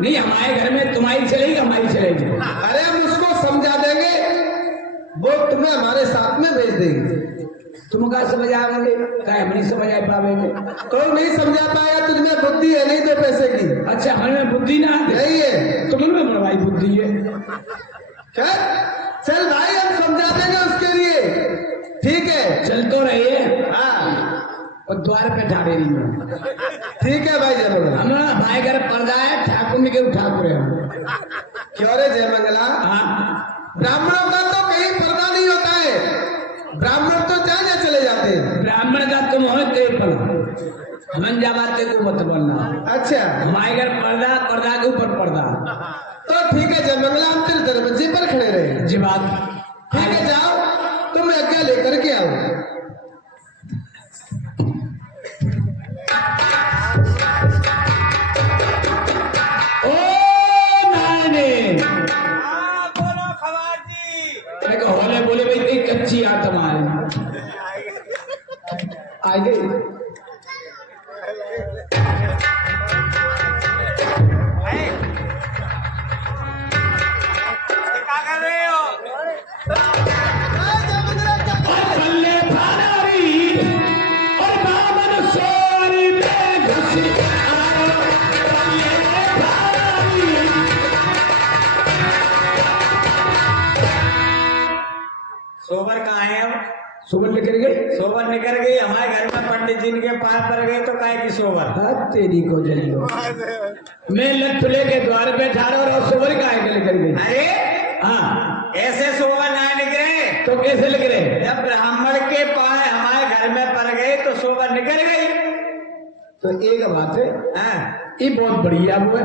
नहीं, हमारे घर में तुम्हारी चलेगी, हमारी चलेगी। अरे हम उसको समझा देंगे, वो तुम्हें हमारे साथ में भेज देंगे। तुम क्या समझ आएंगे? क्या हम नहीं समझ आ पाएंगे? कोई नहीं समझा पाया, तुझमें बुद्धि है नहीं दो पैसे की। अच्छा, हमें बुद्धि ना आती नहीं है, तुम्हें बड़वाई बुद्धि है। क्या? चल भाई, हम समझा देंगे उसके लिए। ठीक है, चल तो रहिए। हाँ और द्वार पे ठाड़े रही हूँ। ठीक है भाई जय मंगला। हमारा भाई घर पर्दा है, ठाकुर के ठाकुर है हम। क्यों रे जय मंगला? हाँ, ब्राह्मणों का तो कहीं पर्दा नहीं होता है, ब्राह्मण तो जहाँ चले जाते हैं। ब्राह्मण का तुम हो ते पल, हम जाते को मत बोलना। अच्छा, हमारे घर पर्दा, पर्दा के ऊपर पर्दा। तो ठीक है जय मंगला, हम तेरे दरवाजे पर खड़े रहे। जी बात ठीक है जाओ, तुम यज्ञ लेकर के आओ। ओ नाने हाँ बोलो खबर जी। देखो होले बोले भाई तेरी कच्ची आ तुम्हारे आ गई। क्या कर रहे हो? बल्ले भारी और बामन सोरी में घुसी आओ, बल्ले भारी। सोबर कहाँ है अब? सुबह निकल गई। सोबर निकल गई। हमारे घर में पंडित जी के पार पड़ गए तो काय की सोबर? हाँ, तेरी को जलियो मैं लठुले के द्वार पे ठाड़ा और सुबह का है निकल गई। अरे हाँ ऐसे सोबर ना निकले तो कैसे लग रहे? जब ब्राह्मण के पाए हमारे घर में पड़ गए तो सोबर निकल गई। तो एक बात है, हाँ ये बहुत बढ़िया वो है।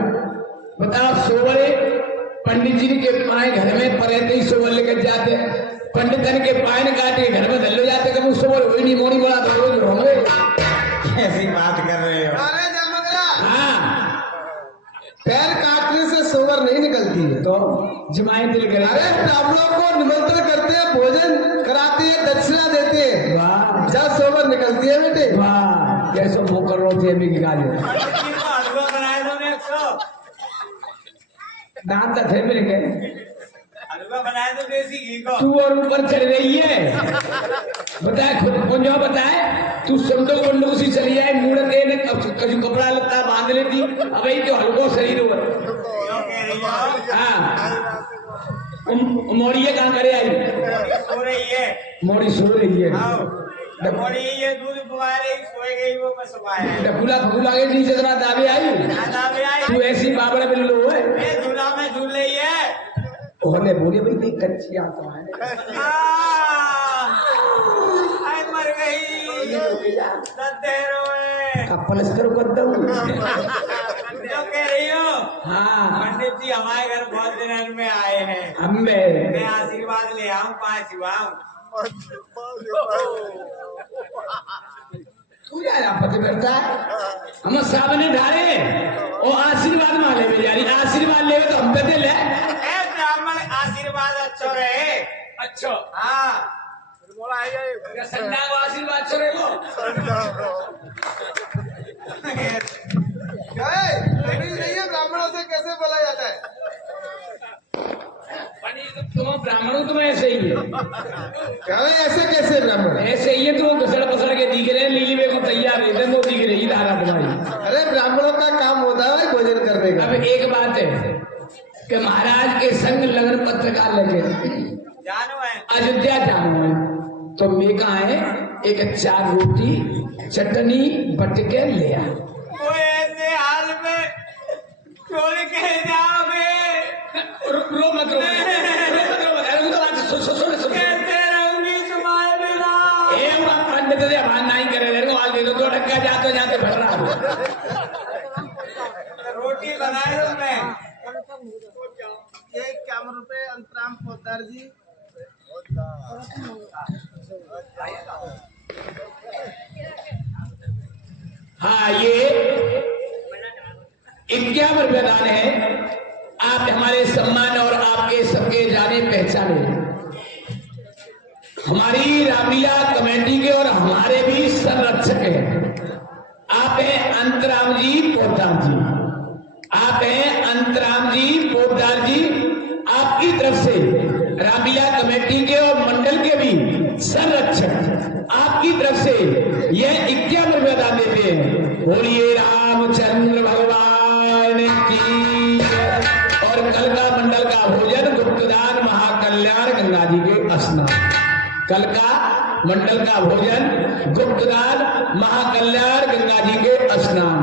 बताओ सोवरे पंडित जी के पाए घर में परे थे, सोवर लेकर जाते, पंडितन के पाए ने काट के घर में धल जाते, कभी सोवर हुई नहीं मोनी बोला तो रोज होंगे। ऐसी बात कर रहे हो? अरे जामगरा, हाँ पैर काटने से सोवर नहीं निकलती है। तो जमाए दिल करे। अरे ब्राह्मणों को निमंत्रण करते हैं, भोजन कराते हैं, दक्षिणा देते हैं, वाह जब सोवर निकलती है बेटे। वाह कैसे वो कर रहे थे अभी की गाली हलवा बनाए दो ने 100 दांत थे मेरे के। हलवा बनाए दो देसी घी को। तू और ऊपर चढ़ रही है। बताए खुद कौन जो बताए तू समझो बंडो उसी चली आए मुड़ के ने कभी कपड़ा लत्ता बांध लेती। अब ये तो हल्को शरीर हो। क्यों कह रही हो? हाँ मोड़िए कहाँ करे आई? सो रही है। मोड़ी सो रही है। आओ मोड़ी ये दूध बुआ रही सोए गई वो मैं सुबह डकुला फकुला के नीचे इतना दावे आई। है। तू ऐसी बाबड़ा बिल्लो है। ये झूला में झूल रही है। बोले बोले भाई तेरी कच्ची आता है। आय मर गई। दर्द रोए। अब पलस्तर कर दो। क्यों कह रही हो? हाँ पंडित जी हमारे घर बहुत दिन में आए हैं। हमें मैं आशीर्वाद ले आऊं 5 शिवाऊं। तू क्या पति करता है? हम सामने ढाले और आशीर्वाद माले में यारी आशीर्वाद ले तो हम पे दे ले। ए ब्राह्मण आशीर्वाद अच्छा रहे। अच्छा हाँ संडा को आशीर्वाद चलेगो। ब्राह्मणों से कैसे बोला जाता है? तुम ब्राह्मणों तुम ऐसे ही है। क्या ऐसे कैसे ब्राह्मण? ऐसे ही है तुम घसड़ पसड़ के दिख रहे लीली में को तैयार है वो दिख रही धारा तुम्हारी। अरे ब्राह्मणों का काम होता है भोजन करने का। अब एक बात है कि महाराज के संग लगन पत्रकार लगे जानो है। अयोध्या जानो है तो मैं कहा है एक 4 रोटी चटनी बट के ले आ। वो ऐसे हाल में छोड़ के जाओगे। रो मत रो कैसे रहूंगी तुम्हारे बिना? पंडित दे भान नहीं करे तेरे को आज दे दो 2 टक्का जाते जाते भर रहा हूँ। रोटी बनाए दो मैं। 51 रुपए अंतराम पोदार जी। हाँ ये 51 रुपये दान है। आप हमारे सम्मान और आपके सबके जाने पहचाने हमारी रामलीला कमेटी के और हमारे भी संरक्षक हैं। आप हैं अंतराम जी पोदार जी। आप हैं अंतराम जी पोदार जी। आपकी तरफ से रामलीला कमेटी के और मंडल के भी संरक्षक आपकी तरफ से यह 51 रुपये दान देते हैं। बोलिए रामचंद्र भगवान की। और कल का मंडल का भोजन गुप्तदान महाकल्याण गंगा जी के स्नान। कल का मंडल का भोजन गुप्तदान महाकल्याण गंगा जी के स्नान।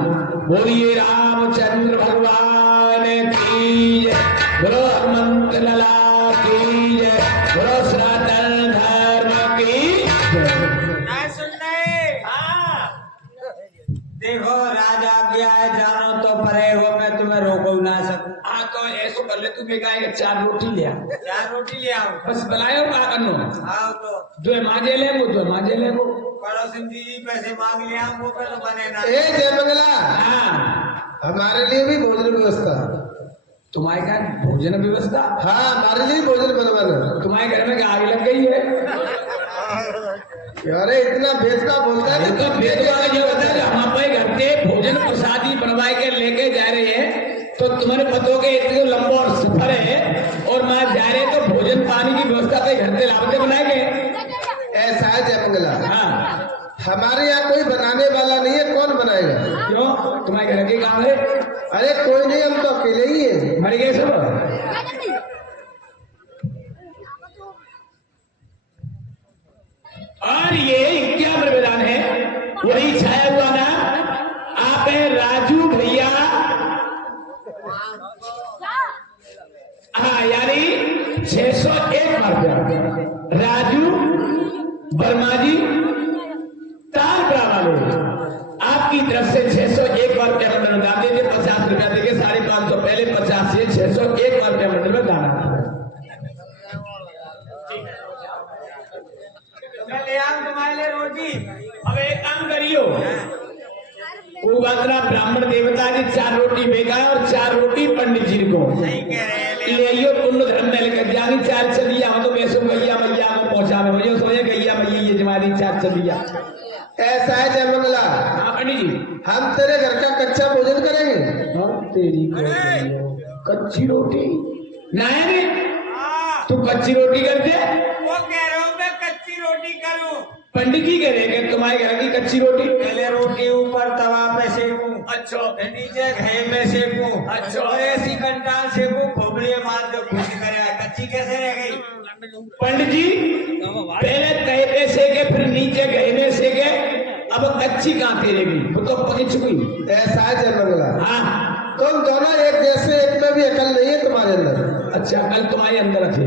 बोलिए रामचंद्र भगवान की जय। बोलो हनुमंत लला की जय। बोलो सनातन धर्म की जय। नहीं सुन रहे? हाँ देखो राजा क्या है जानो तो परे हो मैं तुम्हें रोक ना सकूं। हाँ तो ऐसो कर ले तू में कहेगा 4 रोटी ले आओ, 4 रोटी ले आओ। बस बनायो का करनो, आओ तो दो माजे ले वो, 2 माजे ले वो। पड़ोसिन जी पैसे मांग लिया, वो पे तो बने ना। ए जय मंगला, हाँ, हमारे लिए भी भोजन व्यवस्था। तुम्हारे का भोजन व्यवस्था? हाँ, हमारे लिए भोजन बनवाना। तुम्हारे घर में आग लग गई है? अरे इतना भेद का बोलता है तो भेद वाला ये बता कि हम अपने घर के भोजन प्रसादी बनवाए के लेके जा रहे हैं, तो तुम्हारे पतों के इतने लंबा और सफर है और मैं जा रहे तो भोजन पानी की व्यवस्था पे घर से लाभते बनाएंगे। ऐसा है जय मंगला, हाँ, हमारे यहाँ कोई बनाने वाला नहीं है, कौन बनाएगा? क्यों? तुम्हारे घर के काम है? अरे कोई नहीं, हम तो अकेले ही है। मर गए सब। और ये क्या प्रविधान है? वही छाया हुआ ना, आप है राजू भैया, हाँ, यानी 601 रुपया राजू वर्मा जी तालपुरा वाले आपकी तरफ से 601 रुपया मंडल में दान दीजिए। 50 रुपया देंगे, 550 पहले 50 से 601 रुपया मंडल में दान। मैं ले आऊं तुम्हारे लिए रोटी। अब एक काम करियो, ब्राह्मण देवता जी 4 रोटी भेगा और 4 रोटी पंडित जी को नहीं कह रहे हैं, ले आइयो। पुण्य धर्म में लेकर जानी 4 चलिया हो तो वैसे गैया मैया में पहुंचा में भैया सोए गैया मैया ये जमानी 4 चलिया। ऐसा है जय मंगला, हाँ पंडित जी, हम तेरे घर का कच्चा भोजन करेंगे। और तेरी कच्ची रोटी नायने, हाँ, तू कच्ची रोटी करते? वो कह रहा हूँ मैं कच्ची रोटी करूँ। पंडित जी कह रहे हैं कि तुम्हारे घर की कच्ची रोटी। पहले रोटी ऊपर तवा पे सेकूं, अच्छा, फिर नीचे घे में सेकूं, अच्छा। और ऐसी कंटाल सेकूं, खोपड़ी मार दो, खुश करे। कच्ची कैसे रह गई? पंडित जी पहले तय पे सेके, फिर नीचे गहने सेके, अब कच्ची कहाँ तेरेगी? वो तो पकी चुकी। ऐसा है जय मंगला, हाँ, तुम दोनों एक जैसे, एक में भी अकल नहीं है तुम्हारे अंदर। अच्छा, कल तुम्हारे अंदर थे।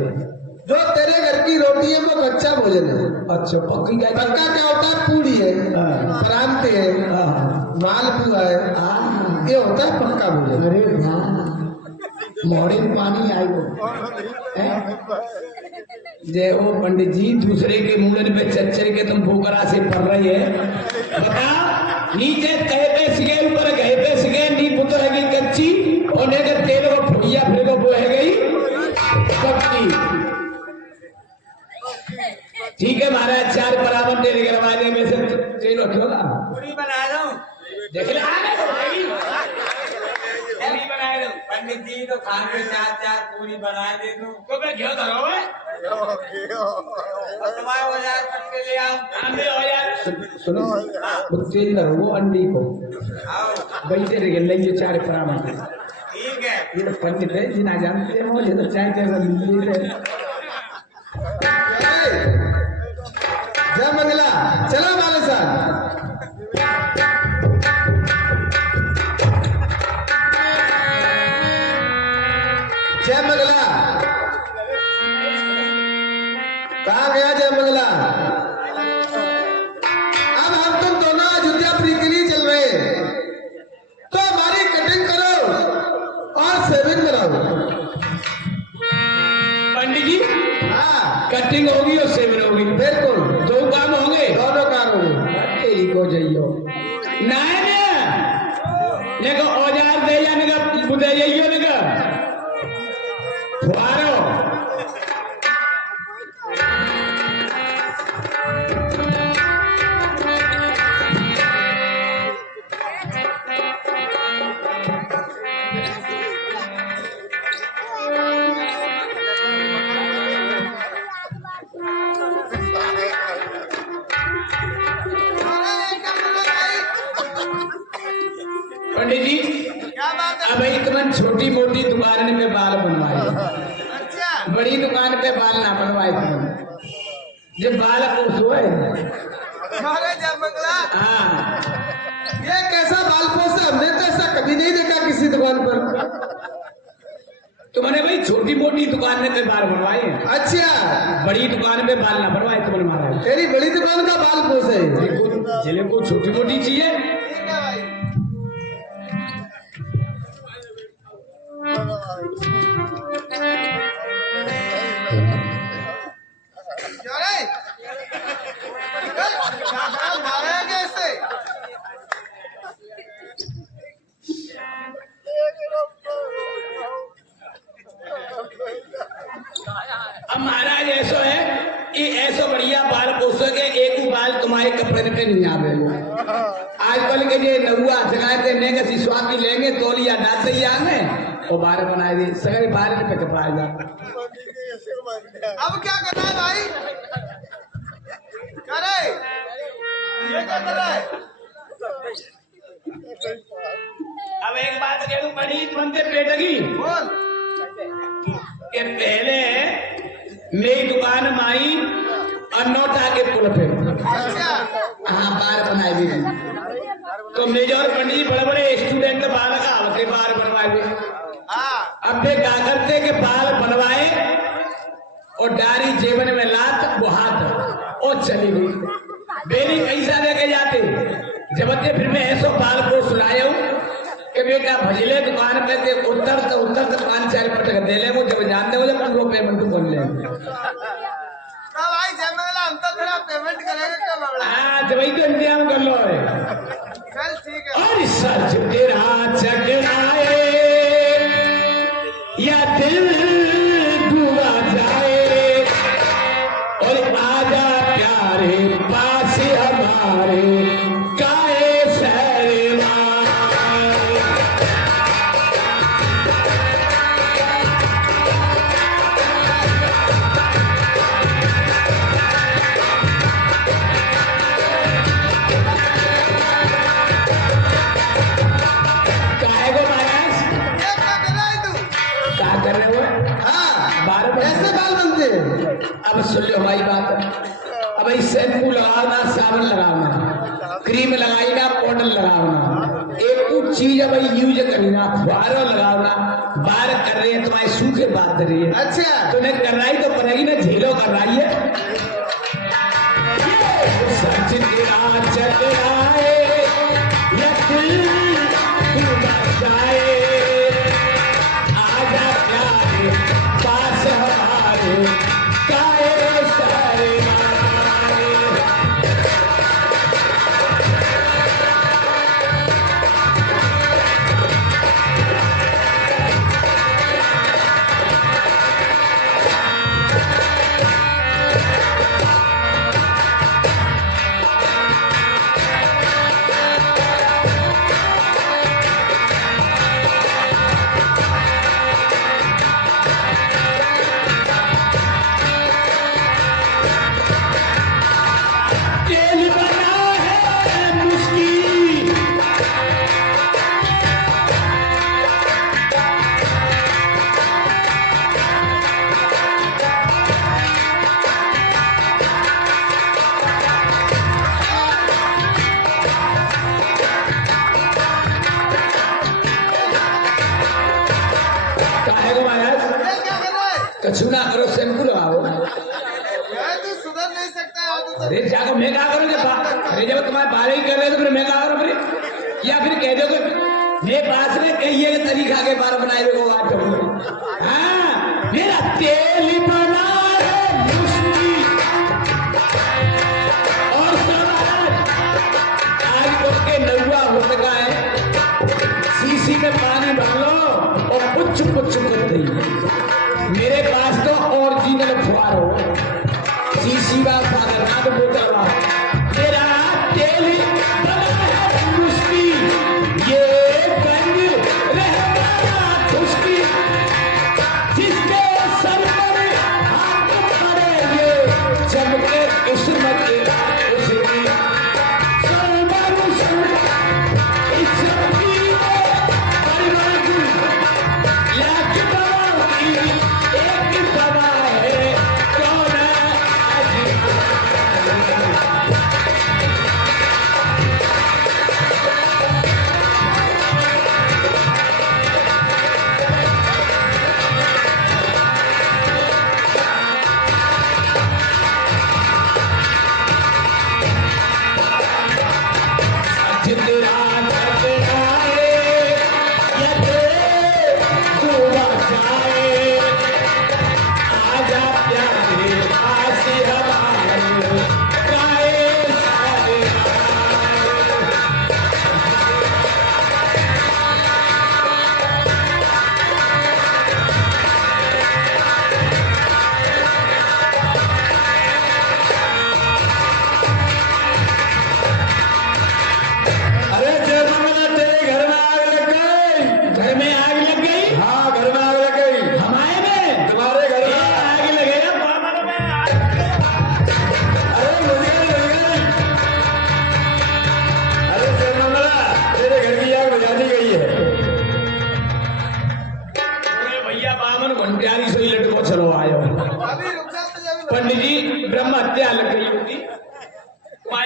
जो तेरे घर की रोटी है वो कच्चा भोजन है। अच्छा, पक्की का पक्का क्या होता है? पूड़ी है, हाँ। परांठे है, हाँ। मालपुआ है, हाँ। ये होता है पक्का भोजन। अरे वाह, मोड़े में पानी आई वो हैं? जय हो पंडित जी, दूसरे के मुंह पे चच्चर के तुम भूकरा से पड़ रही है। बता, नीचे कहे पे सिगे, ऊपर गए पे सिगे, नी पुत्र है कच्ची और ने के तेल को फुड़िया फिर को वो है गई पक्की। ठीक है महाराज, 4 बराबर तेरे करवाने में से तेल रखो ना, पूरी बना दो। देख ले आगे पूरी बनाए दो। पंडित जी तो खा के 4 पूरी बनाए दे दूं। तो मैं क्यों धरो और तुम्हारे औजार कट के ले आओ। आंधे हो यार। सुनो, वो तेल धरो वो अंडी को, आओ, बैठे रह गए ये 4 बराबर। ठीक है। ये तो पंडित है जी ना जानते हैं, मुझे तो चाय कैसा मिल रहा जय मंगला, चलो हमारे साथ। जय मंगला, कहाँ गया जय मंगला? अब हम तुम दोनों अयोध्यापुरी के लिए चल रहे हैं, तो हमारी कटिंग करो और सेविंग कराओ। पंडित जी, हाँ कटिंग होगी और सेवन होगी, बिल्कुल, 2 काम होंगे। दोनों काम होंगे। तेरी को जाइयो नाय ने को औजार दे या ने बुदे जाइयो ने का फुआरो। पंडित जी, क्या बात है? अब तुम छोटी मोटी दुकान में बाल बनवाए, अच्छा, बड़ी दुकान पे बाल ना बनवाए तुम। जब बाल पोसो है, अरे जय मंगला, हाँ, ये कैसा बालपोस है? हमने तो ऐसा कभी नहीं देखा किसी दुकान पर। तुमने भाई छोटी मोटी दुकान में पे बाल बनवाए हैं, अच्छा, बड़ी दुकान पे बाल ना बनवाए तुमने महाराज। तेरी बड़ी दुकान का बालपोस है। जिले को छोटी मोटी चाहिए। ठीक है भाई। सन पे नहीं आवे वो आजकल के जे नहुआ जगाए थे ने कसी स्वामी लेंगे तोलिया डाते ही आने और बाहर बनाए दे सगरे बाहर पे कपाए जा अब क्या करना है भाई? करे ये क्या कर रहा है? अब एक बात कह दूं बड़ी बनते पेटगी बोल। के पहले मेरी दुकान माई अनोटा के पुल पे अच्छा हाँ बार बनाए भी तो मेजर पंडित जी बड़े बड़े स्टूडेंट बाल का होते बाल बनवाए भी हाँ अब वे क्या करते के बाल बनवाए और डारी जेबन में लात वो हाथ और चली गई बेली कैसा लेके जाते जब फिर मैं ऐसो बाल को सुनाया हूँ कि बेटा भजले दुकान पे ते उत्तर तो 5-4 पटक दे ले वो जब जानते हो जब वो पेमेंट बोल ले तो भाई जमेला हम तो तेरा पेमेंट करेंगे क्या बाबा? हाँ जब वही तो इंतजाम कर लो है चल ठीक है। और सच तेरा चकराए या दिल डूबा जाए और आजा प्यारे पास हमारे काए सहरवा काहे को महाराज ये क्या कर रहा है तू? क्या कर रहे हो हाँ 12 ऐसे बाल बनते हैं। अब सुन लो हमारी बात अब इस शैम्पू लगाना साबुन लगाना क्रीम लगाना पाउडर लगाना एक कुछ चीज अब यूज करना फुहारा लगाना बार कर रहे हैं तुम्हारे सूखे बात कर रही है अच्छा तुम्हें करवाई तो पड़ेगी ना झेलो करवाई है सच तेरा चकराए या दिल डूबा जाए आजा प्यारे पास हमारे काए सारे तेल बना है मुश्किल काहे को महाराज ये क्या कर रहा है? कछु ना करो शैम्पू लगाओ यार तू सुधर नहीं सकता यार तू तो। अरे जाकर मैं क्या करूँ जब अरे जब तुम्हारे बारे ही कर रहे तो फिर मैं क्या करूँ फिर या फिर कह दो कि मेरे पास में कहिए के तरीका के बार बनाए हुए वो बात करूँ हाँ मेरा तेल बना है मुश्किल और आज उसके नौवा हो सका है सीसी में पानी भर लो और पुच्छ पुच्छ कर दी मेरे पास तो ओरिजिनल फुहारो सीसी का फादर ना तो बोतल वाला तेरा तेल बना है मुश्किल ये गंज रहना खुशकी जिसके सर पर हाथ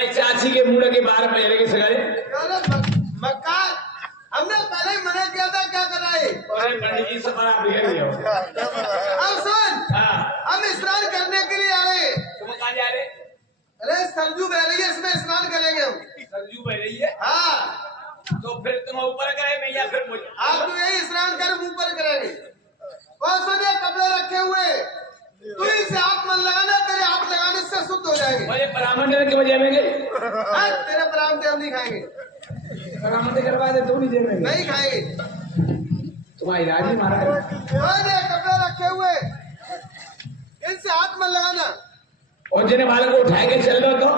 तुम्हारी चाची के मुंह के बाहर पहले के सगारे मक्कार हमने पहले ही मना किया था, क्या कराए? अरे पंडित जी से बड़ा बिगड़ गया हो। अब सुन, हाँ हम स्नान करने के लिए आए। तुम कहाँ जा रहे? अरे सरजू बह रही है, इसमें स्नान करेंगे हम। सरजू बह रही है, हाँ तो फिर तुम ऊपर करें या फिर मुझे? आप तो यही स्नान कर मुंह पर करेंगे। और सुनिए, कपड़े रखे हुए, तू इसे हाथ मत लगाना, तेरे हाथ लगाने से शुद्ध हो जाएंगे। मुझे ब्राह्मण के वजह में हाँ, तेरे ब्राह्मण हम नहीं खाएंगे, ब्राह्मण करवा दे, तू नहीं दे नहीं खाएंगे। तुम्हारी राजी मारा कपड़े रखे हुए, इनसे हाथ मत लगाना। और जिन्हें बालक को उठा के चल लो तो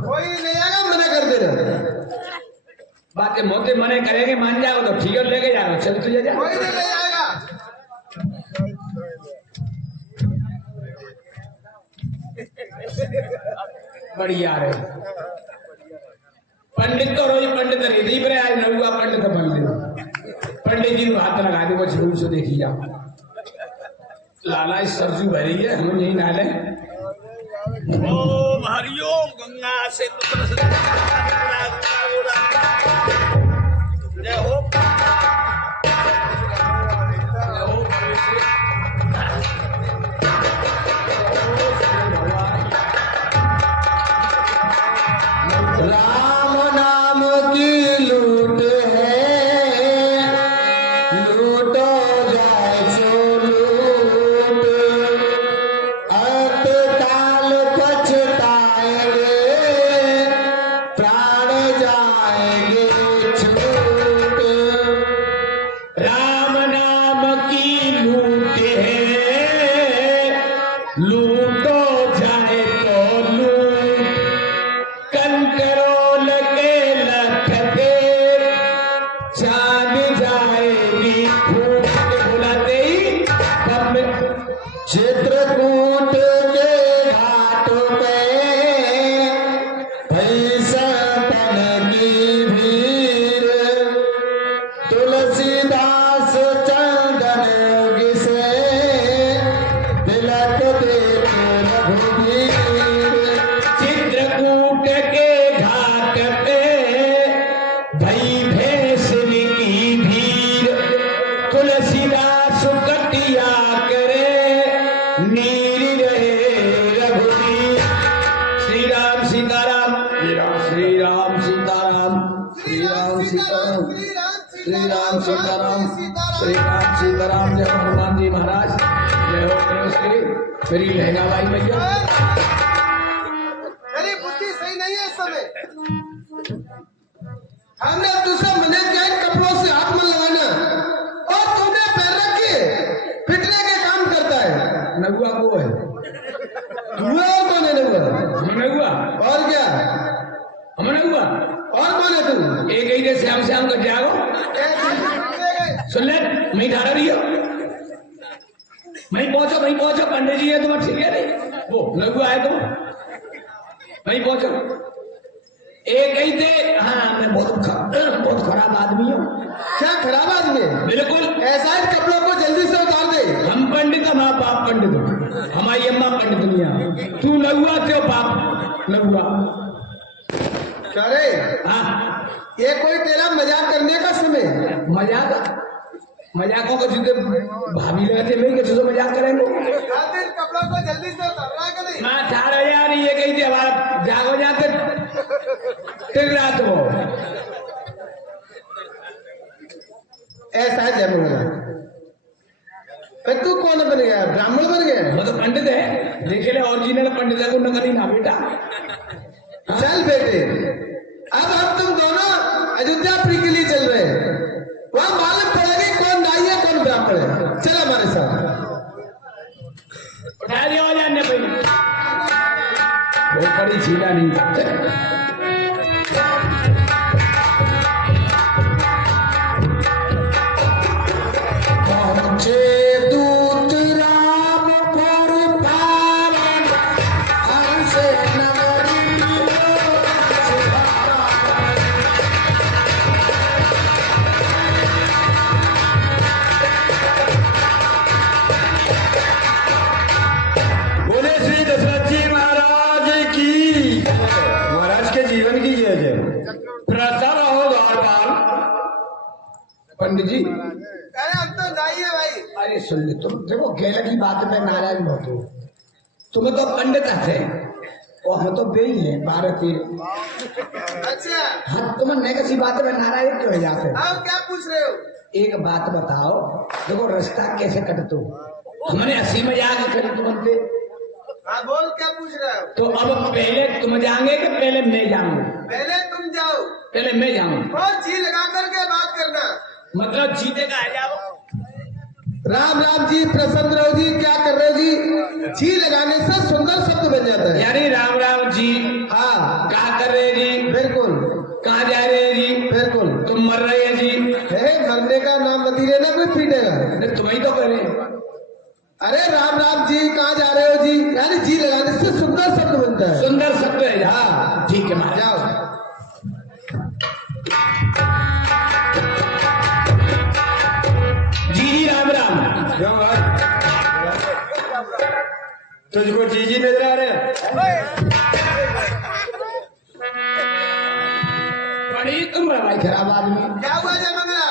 कोई नहीं आएगा, मना कर देना। बातें मोते मने करेंगे, मान जाओ तो ठीक है, लेके जाओ, चल तुझे जा। कोई नहीं ले आएगा। बढ़िया रे पंडित तो रोज पंडित रही पर आज नौका पंडित बन ले। पंडित जी हाथ लगा दे, वो झूठ से देखी जाओ। लाला इस सरजू भरी है, हम नहीं नाले। ओम हरिओम गंगा से जय हो। राम नाम की लूट है, लूटो जाए सो लूट, अतकाल पछताएंगे, प्राण जाएंगे छूट। राम नाम की लूट है, लूटो जाए तो लूट, कंकरोल के लखते चांद जाएगी फूट। बुलाते ही चित्रकूट के घाट पे भैंसपन की भीड़, तुलसीदास चंदन घिसे, तिलक देते रघुवीर। चित्रकूट के घाट पे भई भैंसनी की भीड़, तुलसीदास कटिया करे, नीर रहे रघुवीर। श्री राम सीताराम, श्री राम सीताराम, श्री राम सीताराम, श्री राम सीताराम, श्री राम सीताराम। जय हनुमान जी महाराज, जय हो प्रेम श्री लहंगा भाई भैया। मेरी बुद्धि सही नहीं है इस समय। हमने तुझसे मना किया इन कपड़ों से हाथ मत लगाना, और तूने पैर रखे पिटने के काम करता है। नगुआ को है, हुआ और कौन है नगुआ? हम नगुआ, और क्या? हम नगुआ। और कौन है तू? एक ही दे श्याम श्याम कर जाओ, सुन ले, मैं धारा रही हो, मैं पहुंचो पंडित जी है, तुम ठीक है नहीं, वो नगुआ है तुम, मैं पहुंचो। एक ही थे, हाँ मैं बहुत खराब आदमी हूँ। क्या खराब आदमी है? बिल्कुल ऐसा इन कपड़ों को जल्दी से उतार दे। हम पंडित, हम बाप पंडित हो, हमारी अम्मा पंडित नहीं है। तू नगुआ थे, बाप नगुआ। करे हाँ ये कोई तेरा मजाक करने का समय? मजाकों को जितने भाभी लगाते मैं कैसे तो मजाक करेंगे। इन कपड़ों को जल्दी से उतार रहा है कि नहीं? मैं 18,000 ये कही थी, अब जागो जाते फिर रात को। ऐसा है जय मंगला। तू कौन बन गया? ब्राह्मण बन गया? मैं तो पंडित है, देखे ले ओरिजिनल पंडित है, न करी ना बेटा। चल बेटे, अब हम तुम दोनों अयोध्यापुरी के लिए चल रहे हैं। वहां मालूम पड़ेगी कौन नाई है कौन ब्राह्मण है। चल हमारे साथ। उठा दिया हो जाने भाई, बहुत बड़ी झीला नहीं। पहुंचे दूत रामपुर पावन, हंस नगरी बोले श्री दशरथ जी महाराज की। महाराज के पंडित जी अरे हम तो नहीं है भाई। अरे सुन ले तुम देखो गेल की बात में नारायण बहुत हो तुम्हें तो पंडित थे और हम तो बे ही है 12-13। अच्छा हाँ तुम ने किसी बात में नारायण क्यों हो जाते आप क्या पूछ रहे हो? एक बात बताओ देखो रास्ता कैसे कटतो हमने हंसी मजाक करी तुमसे हाँ बोल क्या पूछ रहे हो? तो अब पहले तुम जाओगे कि पहले मैं जाऊँ पहले तुम जाओ पहले मैं जाऊँ और जी लगा करके बात करना। मतलब जीते का है जाओ राम राम जी, प्रसन्न रहो जी। क्या कर रहे हो जी? जी लगाने से सुंदर शब्द बन जाता है। यानी राम राम जी हाँ क्या कर रहे हैं जी बिल्कुल कहाँ जा रहे हैं जी बिल्कुल। तुम मर रहे हैं जी है मरने का नाम मत ही लेना, कोई पीटेगा। नहीं, तुम ही तो करे अरे राम राम जी, कहाँ जा रहे हो जी? यानी जी लगाने से सुंदर शब्द बनता है। सुंदर शब्द है हाँ ठीक है महाराज जाओ। जी जी राम राम क्यों भाई तुझको जीजी नजर आ रहे हैं? बड़ी तुम भाई खराब आदमी क्या हुआ जय मंगला?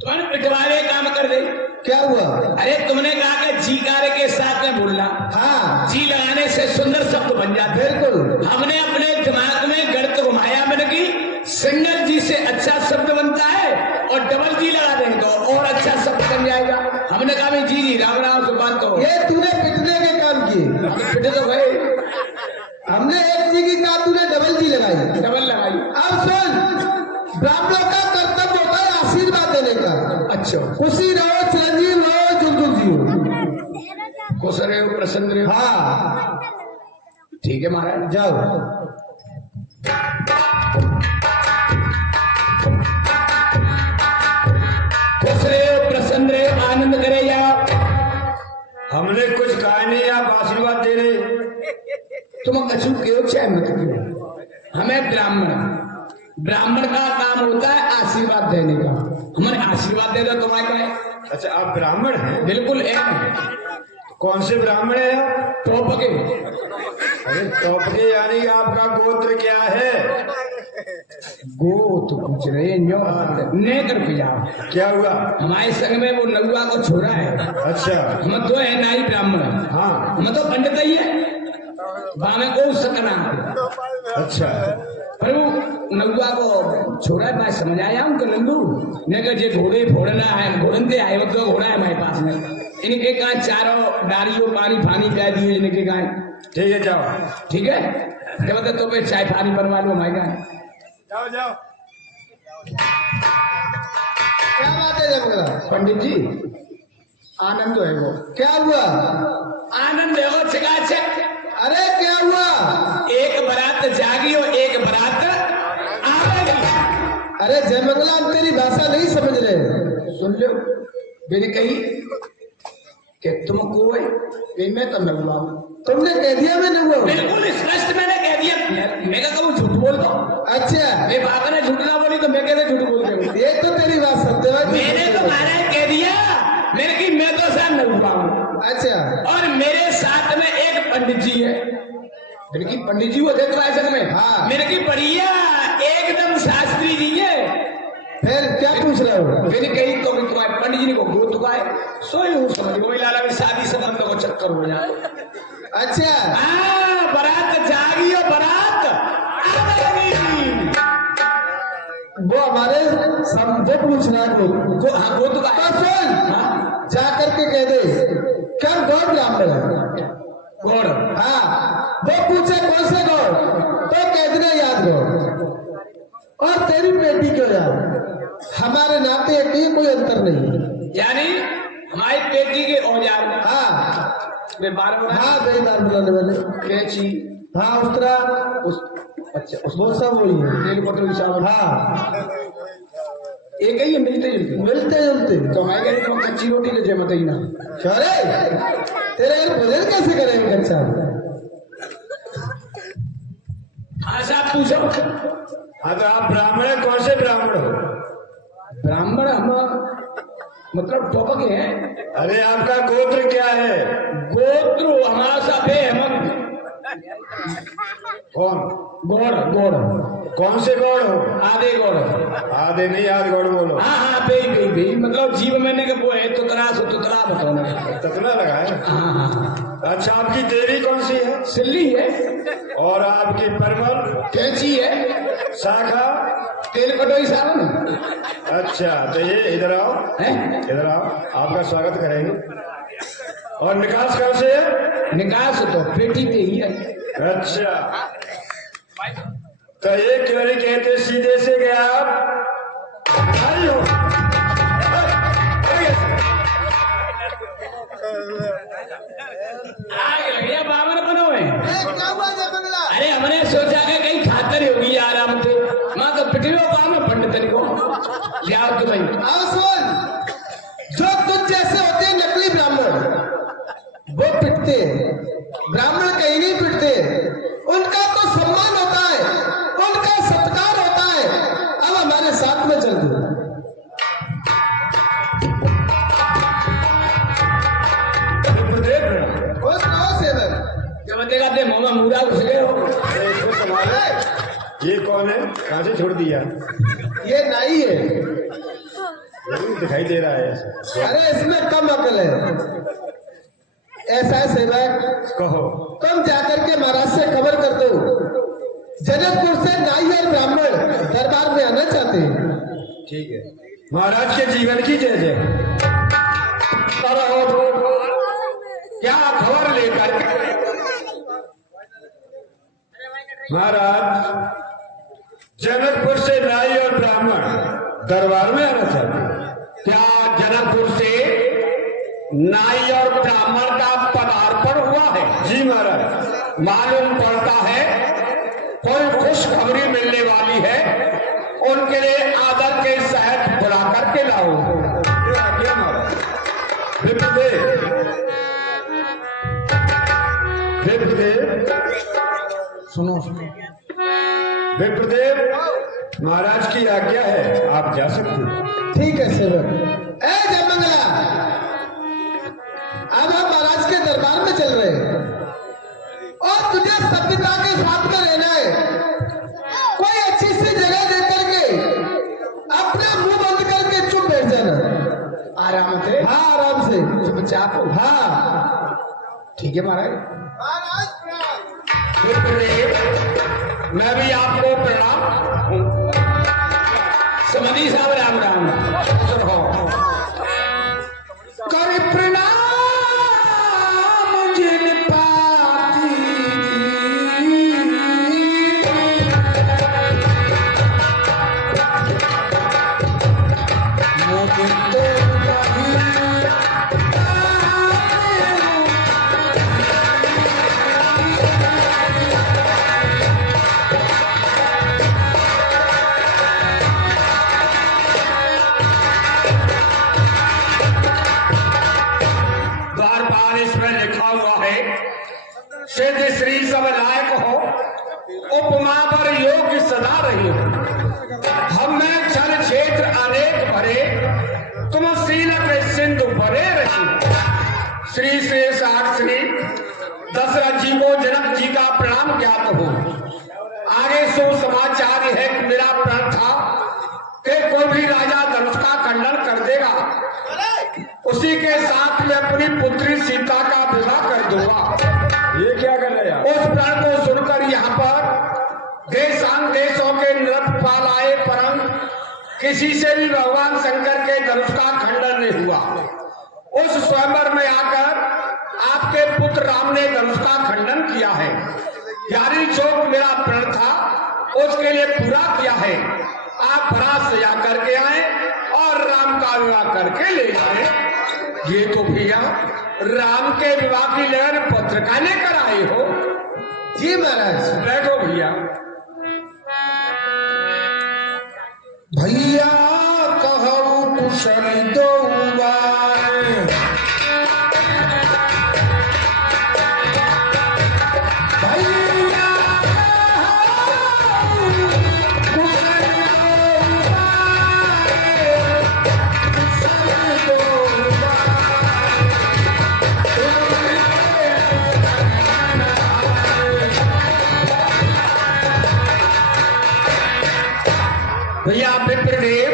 तुमने पिटवारे काम कर दे क्या हुआ? अरे तुमने कहा कि जी कार्य के साथ में बोलना हाँ जी लगाने से सुंदर शब्द बन जाते बिल्कुल। हमने अपने दिमाग में गणित घुमाया मैंने की सिंगल जी से अच्छा शब्द बनता है और डबल जी लगा देंगे तो और अच्छा शब्द बन जाएगा। हमने कहा भाई जी जी राम राम से बात करो ये तूने पिटने के काम किए। पिटे तो भाई हमने एक जी की कहा, तूने डबल जी लगाई। डबल लगाई अब सुन, ब्राह्मणों का कर्तव्य होता है आशीर्वाद देने का। अच्छा खुशी रहो, चिरंजीव रहो, जुग जियो। खुश रहे हो प्रसन्न रहे हो हाँ ठीक है महाराज जाओ। खुश रहे हो प्रसन्न रहे हो आनंद करे या हमने कुछ कहा नहीं, आप आशीर्वाद दे रहे। तुम कछु क्यों चाहे मत क्यों हमें ब्राह्मण का काम होता है आशीर्वाद देने का। हमारे आशीर्वाद दे दो तुम्हारे का है अच्छा आप ब्राह्मण हैं? बिल्कुल एक कौन से ब्राह्मण है आप? टॉप के अरे टॉप के यानी आपका गोत्र क्या है? गो तो पूछ रहे हैं ने करके जाओ क्या हुआ? हमारे संग में वो नगुआ को छोड़ा है। अच्छा हम तो है नाई ब्राह्मण हाँ हम तो पंडित ही है बामे को सकना अच्छा पर वो नगुआ को छोड़ा है। मैं समझ आया हूँ नंदू ने कहा जे घोड़े फोड़ना है घोड़न से आए तो घोड़ा है हमारे पास में इनके कहा चारों डारियों पानी फानी कह दिए इनके कहा ठीक है जाओ। ठीक है जब तक तो पे चाय पानी बनवा लो हमारे कहा जाओ जाओ। क्या बात है जय मंगला? पंडित जी आनंद है वो क्या हुआ? आनंद है वो चकाचक अरे क्या हुआ? एक बारात जागी और एक बारात आएगी। अरे जय मंगला, हम तेरी भाषा नहीं समझ रहे। सुन लो मैंने कही कि तुम कोई मैं तो नगुआ हूँ। तुमने कह दिया मैं नहीं हुआ। बिल्कुल स्पष्ट मैंने कह दिया मैं कहूँ झूठ बोल दो अच्छा मैं बात ने झूठ ना बोली तो मैं कहते झूठ बोल रही ये तो तेरी बात सत्य है। मैंने तो महाराज कह दिया मेरे की मैं तो साथ नगुआ हूँ अच्छा और मेरे साथ में एक पंडित जी है मेरे की पंडित जी वो थे तुम्हारे संग में हाँ। मेरे की बढ़िया एकदम शास्त्री जी है। फिर क्या पूछ रहे हो? मैंने कही तो कि तुम्हारे पंडित जी ने को गो चुकाए सोई हूँ समझ वही लाला में शादी संबंधों को चक्कर हो जाए। अच्छा बारात जागी और बारात आ गई। वो हमारे समझे पूछ रहा है गो हाँ गो चुका तो सुन, हाँ जा करके कह दे क्या गौर ब्राह्मण है। गौड़ हाँ वो पूछे कौन से गौर तो कह देना याद गौर और तेरी बेटी क्यों याद। हमारे नाते एक ही कोई अंतर नहीं। यानी हमारी बेटी के औजार में हाँ मैं बार बार हाँ बेदार बुलाने वाले कैची हाँ उस तरह उस अच्छा उस वो सब वही है। तेल पटो की चावल हाँ एक ही है मिलते जुलते मिलते जुलते। तो हमारे घर में कच्ची रोटी ले जाए मत ही ना अरे तेरे भोजन कैसे करेंगे कच्चा? हाँ साहब पूछो हाँ तो आप ब्राह्मण है, कौन से ब्राह्मण हो? ब्राह्मण हम मतलब टोपक है। अरे आपका गोत्र क्या है? गोत्र हमारा सब है हम कौन? गौड़ गौड़ कौन से गौड़ हो? आधे गौड़। आधे नहीं, आध गौड़ बोलो। हाँ हाँ बे मतलब जीव मैंने के वो है तुतरा से तुतरा बताओ ना। ततला लगा है। हाँ हाँ अच्छा, आपकी देवी कौन सी है? सिल्ली है। और आपकी परमल? कैंची है। शाखा? तेल कटोई सावन। अच्छा, तो ये इधर आओ, हैं? इधर आओ, आपका स्वागत करेंगे। और निकास कहाँ से है? निकास तो पेटी पे ही है। अच्छा, तो ये क्यों नहीं कहते सीधे से गया आप? आई हो। आग लग गया बावन बनो है। क्या हुआ जयमंगला? अरे हमने सोचा कि कहीं खातर होगी आराम से। माँ तो पिटवे काम है पंडित को। जाओ तो भाई। आओ सुन, जो तुझ जैसे होते हैं नकली ब्राह्मण, वो पिटते हैं। ब्राह्मण कहीं नहीं पिटते, उनका तो सम्मान होता है, उनका सत्कार होता है। अब हमारे साथ में चल दो। खुश रहो सेवक। जब बतेगा ते मुंह में मुड़ा घुस गए हो। इसको संभाले। ये कौन है? कहाँ से छोड़ दिया? ये नाई है। जरूर दिखाई दे रहा है। अरे इसमें कम अकल है। ऐसा है सेवक, कहो। तुम जाकर के महाराज से खबर कर दो, जनकपुर से नाई और ब्राह्मण दरबार में आना चाहते हैं। ठीक है। महाराज के जीवन की जय जय। क्या खबर लेकर महाराज जनकपुर से नाई और ब्राह्मण दरबार में आना चाहते हैं? क्या जनकपुर से नाई और ब्राह्मण का पदार्पण हुआ है? जी महाराज। मालूम पड़ता है कोई खुशखबरी मिलने वाली है। उनके लिए आदर के सहित बुला करके लाओ। क्या महाराज? विप्रदेव, विप्रदेव, सुनो, विप्रदेव, महाराज की आज्ञा है, आप जा सकते हैं। ठीक है सेवक। ए जयमंगला, अब हम महाराज के दरबार में चल रहे हैं और तुझे सभ्यता के साथ में रहना है। कोई अच्छी सी जगह देख करके अपना मुंह बंद करके चुप बैठ जाना। आराम से। हाँ, आराम से। चुपचाप हो। हाँ ठीक है महाराज। मैं भी आपको प्रणाम। समझी साहब राम राम। कर प्रणाम जिन पाती सिद्ध श्री सब लायक हो, उपमा पर योग्य सदा रही हो। हम में छल क्षेत्र अनेक भरे, तुम सीलक सिंधु भरे रही। श्री शेषाठ श्री दशरथ जी को जनक जी का प्रणाम ज्ञात हो। आगे सो समाचार है कि मेरा प्रण था कि कोई भी राजा धनुष का खंडन कर देगा, उसी के साथ मैं अपनी पुत्री सीता का विवाह कर दूंगा। ये क्या कर रहे हैं? उस प्रण को सुनकर यहाँ पर देशांग देशों के नृपपाल आए, परंतु किसी से भी भगवान शंकर के धनुष का खंडन नहीं हुआ। उस स्वयंवर में आकर आपके पुत्र राम ने धनुष का खंडन किया है। यानी जो मेरा प्रण था उसके लिए पूरा किया है। आप बरात सजा करके आए और राम का विवाह करके ले आए। ये तो भैया राम के विवाह की लगन पत्रिका लेकर आए हो। जी महाराज। बैठो भैया। भैया कहूँ कुशल दो बार, भैया कहूँ कुशल दो बार। भैया विप्रदेव,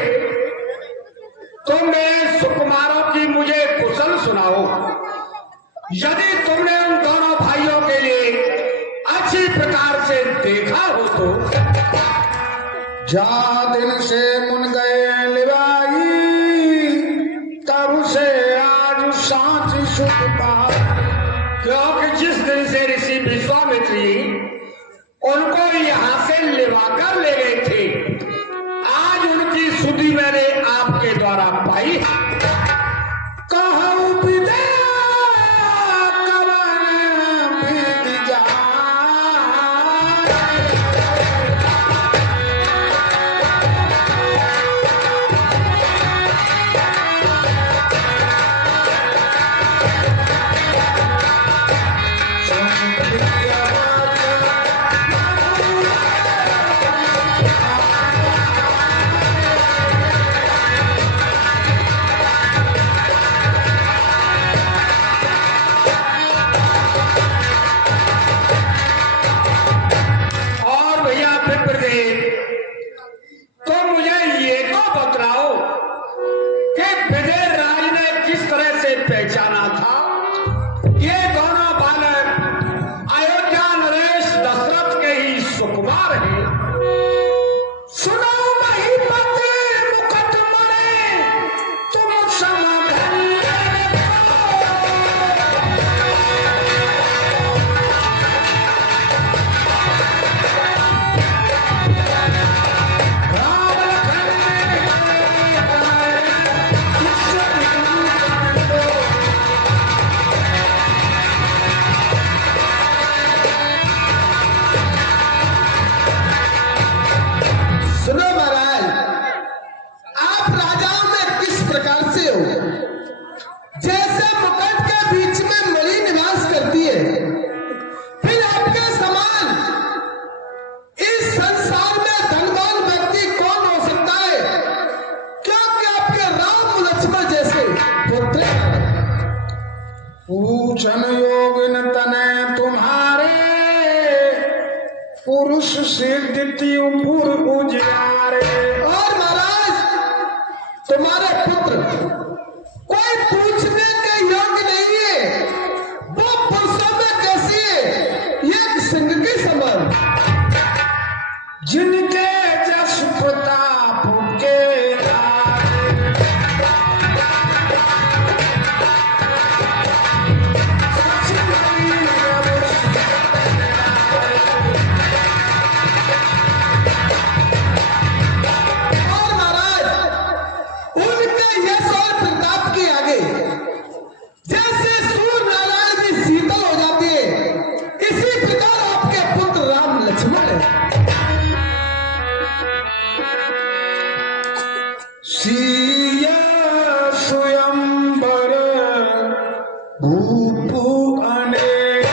तुमने सुकुमारों की मुझे कुशल सुनाओ। यदि तुमने उन दोनों भाइयों के लिए अच्छी प्रकार से देखा हो तो जा दिन से मुन गए लिवाई, तब से आज सांची सुख पा। क्योंकि जिस दिन से ऋषि विश्वामित्र जी उनको यहाँ से लिवाकर ले गए थे, आज उनकी सुधि मैंने आपके द्वारा पाई। कहूँ विदया कवन बीत जाए। और भैया विप्रदेव, तो मुझे ये तो बतलाओ कि विजय राज ने किस तरह से पहचाना था ये दोनों बालक अयोध्या नरेश दशरथ के ही सुकुमार हैं। सुनो महिपति मुकदमे तुम समझ सुनो महाराज, आप राजाओं में किस प्रकार से हो? जैसे मुकुट के बीच में मणि निवास करती है, फिर आपके समान इस संसार में धनवान व्यक्ति कौन हो सकता है? क्योंकि आपके राम लक्ष्मण जैसे पुत्र पूछन योगिन तने तुम्हारे, पुरुष सिद्धि पुर उजियारे। और महाराज, तुम्हारे पुत्र कोई पूछने के योग्य नहीं है। वो पुरुषों में कैसी है? एक सिंह के समान, जिनके जस प्रताप के और महाराज, उनके यश और प्रताप के आगे जैसे सूर्य नारायण भी शीतल हो जाती है, इसी प्रकार आपके पुत्र राम लक्ष्मण है। सिया स्वयंवर भूप अनेक,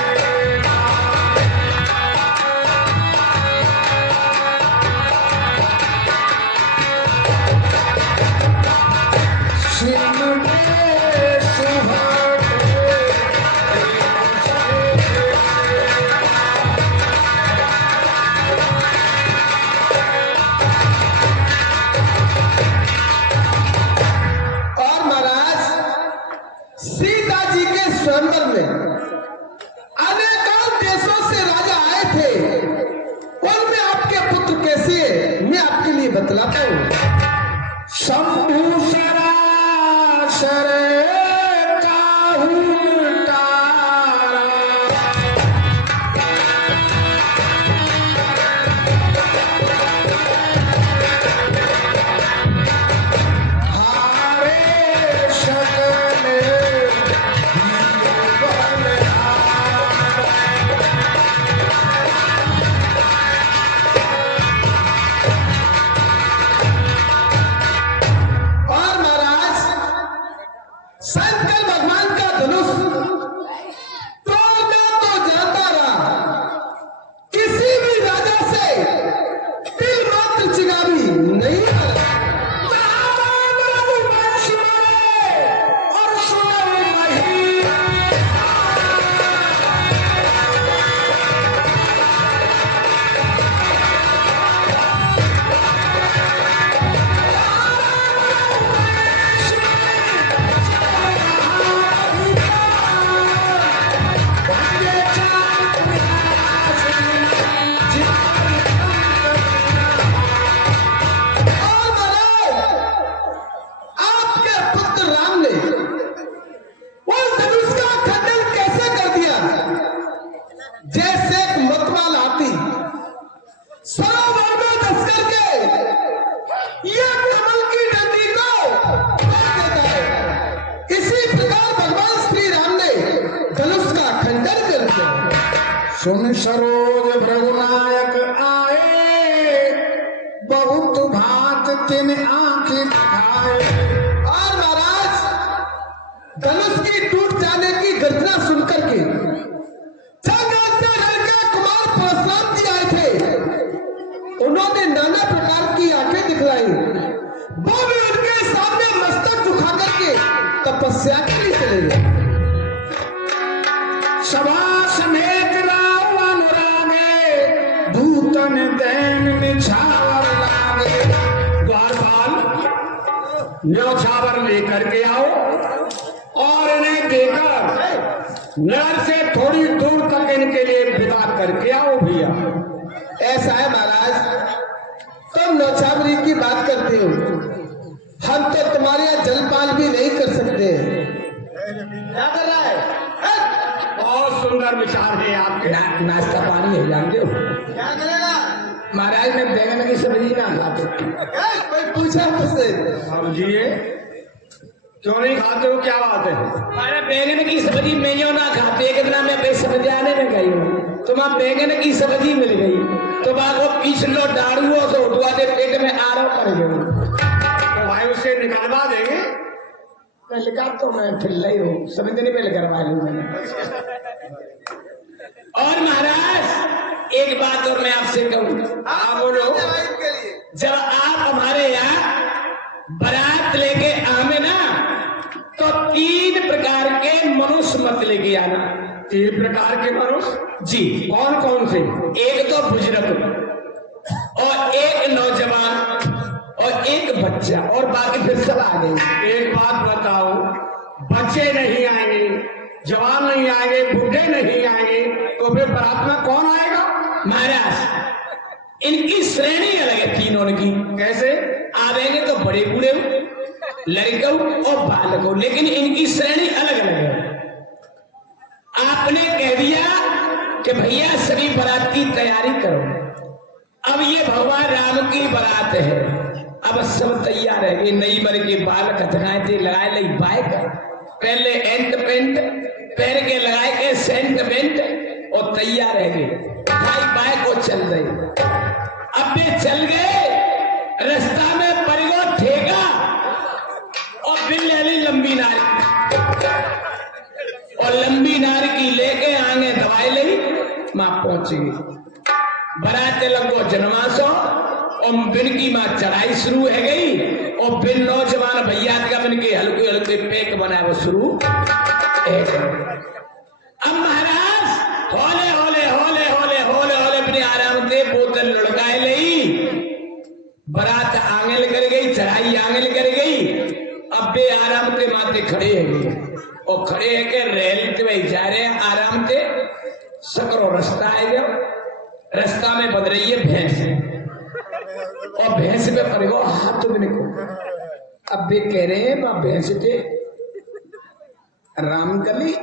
सरोवर में धंस करके ये कमल की डंडी को काट देता है। इसी प्रकार भगवान श्री राम ने धनुष का खंडन कर दिया। सुन सरोज भृगुनायक आए, बहुत भात तिन आंखें दिखाए। और महाराज धनुष की टूट जाने की गर्जना सुनकर के कुमार परशुराम जी आए थे। उन्होंने नाना प्रकार की आंखें दिखलाई। वो भी उनके सामने मस्तक झुका करके तपस्या के लिए चले गए। सभा समेत राव अनुरागे, दूतन दैन निछावर लागे। द्वारपाल न्योछावर लेकर के आओ और इन्हें देकर नगर से थोड़ी दूर तक इनके लिए विदा करके आओ भैया। ऐसा है महाराज, तुम नौछावरी की बात करते हो, हम तो तुम्हारे यहाँ जलपान भी नहीं कर सकते। क्या कर रहा है? बहुत सुंदर विचार है आपके। नाश्ता पानी है, जानते हो क्या करेगा महाराज? मैं बैंगन की सब्जी ना खाते। कोई पूछा मुझसे? समझिए, क्यों नहीं खाते हो, क्या बात है? अरे बैंगन की सब्जी मैं यूं ना खाते, एक दिन मैं सब्जी आने में गई हूँ तो वहां बैंगन की सब्जी मिल गई तो बागो पीस लो दाड़ुओं से उठवा दे, पेट में आराम कर गए। तो भाई उसे निकलवा देंगे। मैं लिखा तो मैं फिर लाई हूँ, सभी दिन पहले करवा लू मैंने। और महाराज एक बात और मैं आपसे कहूँ। हाँ बोलो। जब आप हमारे यहाँ बारात लेके आवे ना तो 3 प्रकार के मनुष्य मत लेके आना। 3 प्रकार के मनुष्य? जी। कौन कौन से? एक तो बुजुर्ग और एक नौजवान और एक बच्चा और बाकी फिर सब आ गए। एक बात बताओ, बच्चे नहीं आएंगे, जवान नहीं आएंगे, बूढ़े नहीं आएंगे तो फिर बारात में कौन आएगा? महाराज इनकी श्रेणी अलग है तीनों की। कैसे? आवेंगे तो बड़े बूढ़े लड़कों और बालकों, लेकिन इनकी श्रेणी अलग अलग है। आपने कह दिया कि भैया सभी बारात की तैयारी करो। अब ये भगवान राम की बारात है, अब सब तैयार है। नई मर के बाल कथनाए थे लगाए लई बाइक, पहले एंट पेंट पैर के लगाए के सेंट पेंट और तैयार है बाइक को चल रही। अब वे चल गए, रास्ता में परिगो ठेका और बिल ले ली लंबी नारी और लंबी नारी की लेके आगे दवाई ली, मां पहुंच गई। बराते लगो जनमासो और बिन की मां चढ़ाई शुरू है गई और बिन नौजवान भैया का बिन के हल्के हल्के पेक बना वो शुरू है। अब महाराज होले होले होले होले होले होले अपने आराम से बोतल लुढ़काए ली, बारात आगे लेकर गई, चढ़ाई आगे लेकर गई। अब बे आराम से माते खड़े हैं और खड़े है के रेल के भाई जा रहे हैं आराम से। सकरो रास्ता है, जब रास्ता में बन रही है भैंस और भैंस पे पड़ेगा हाथ तुमने को। अब वे कह रहे हैं मां भैंस थे रामकली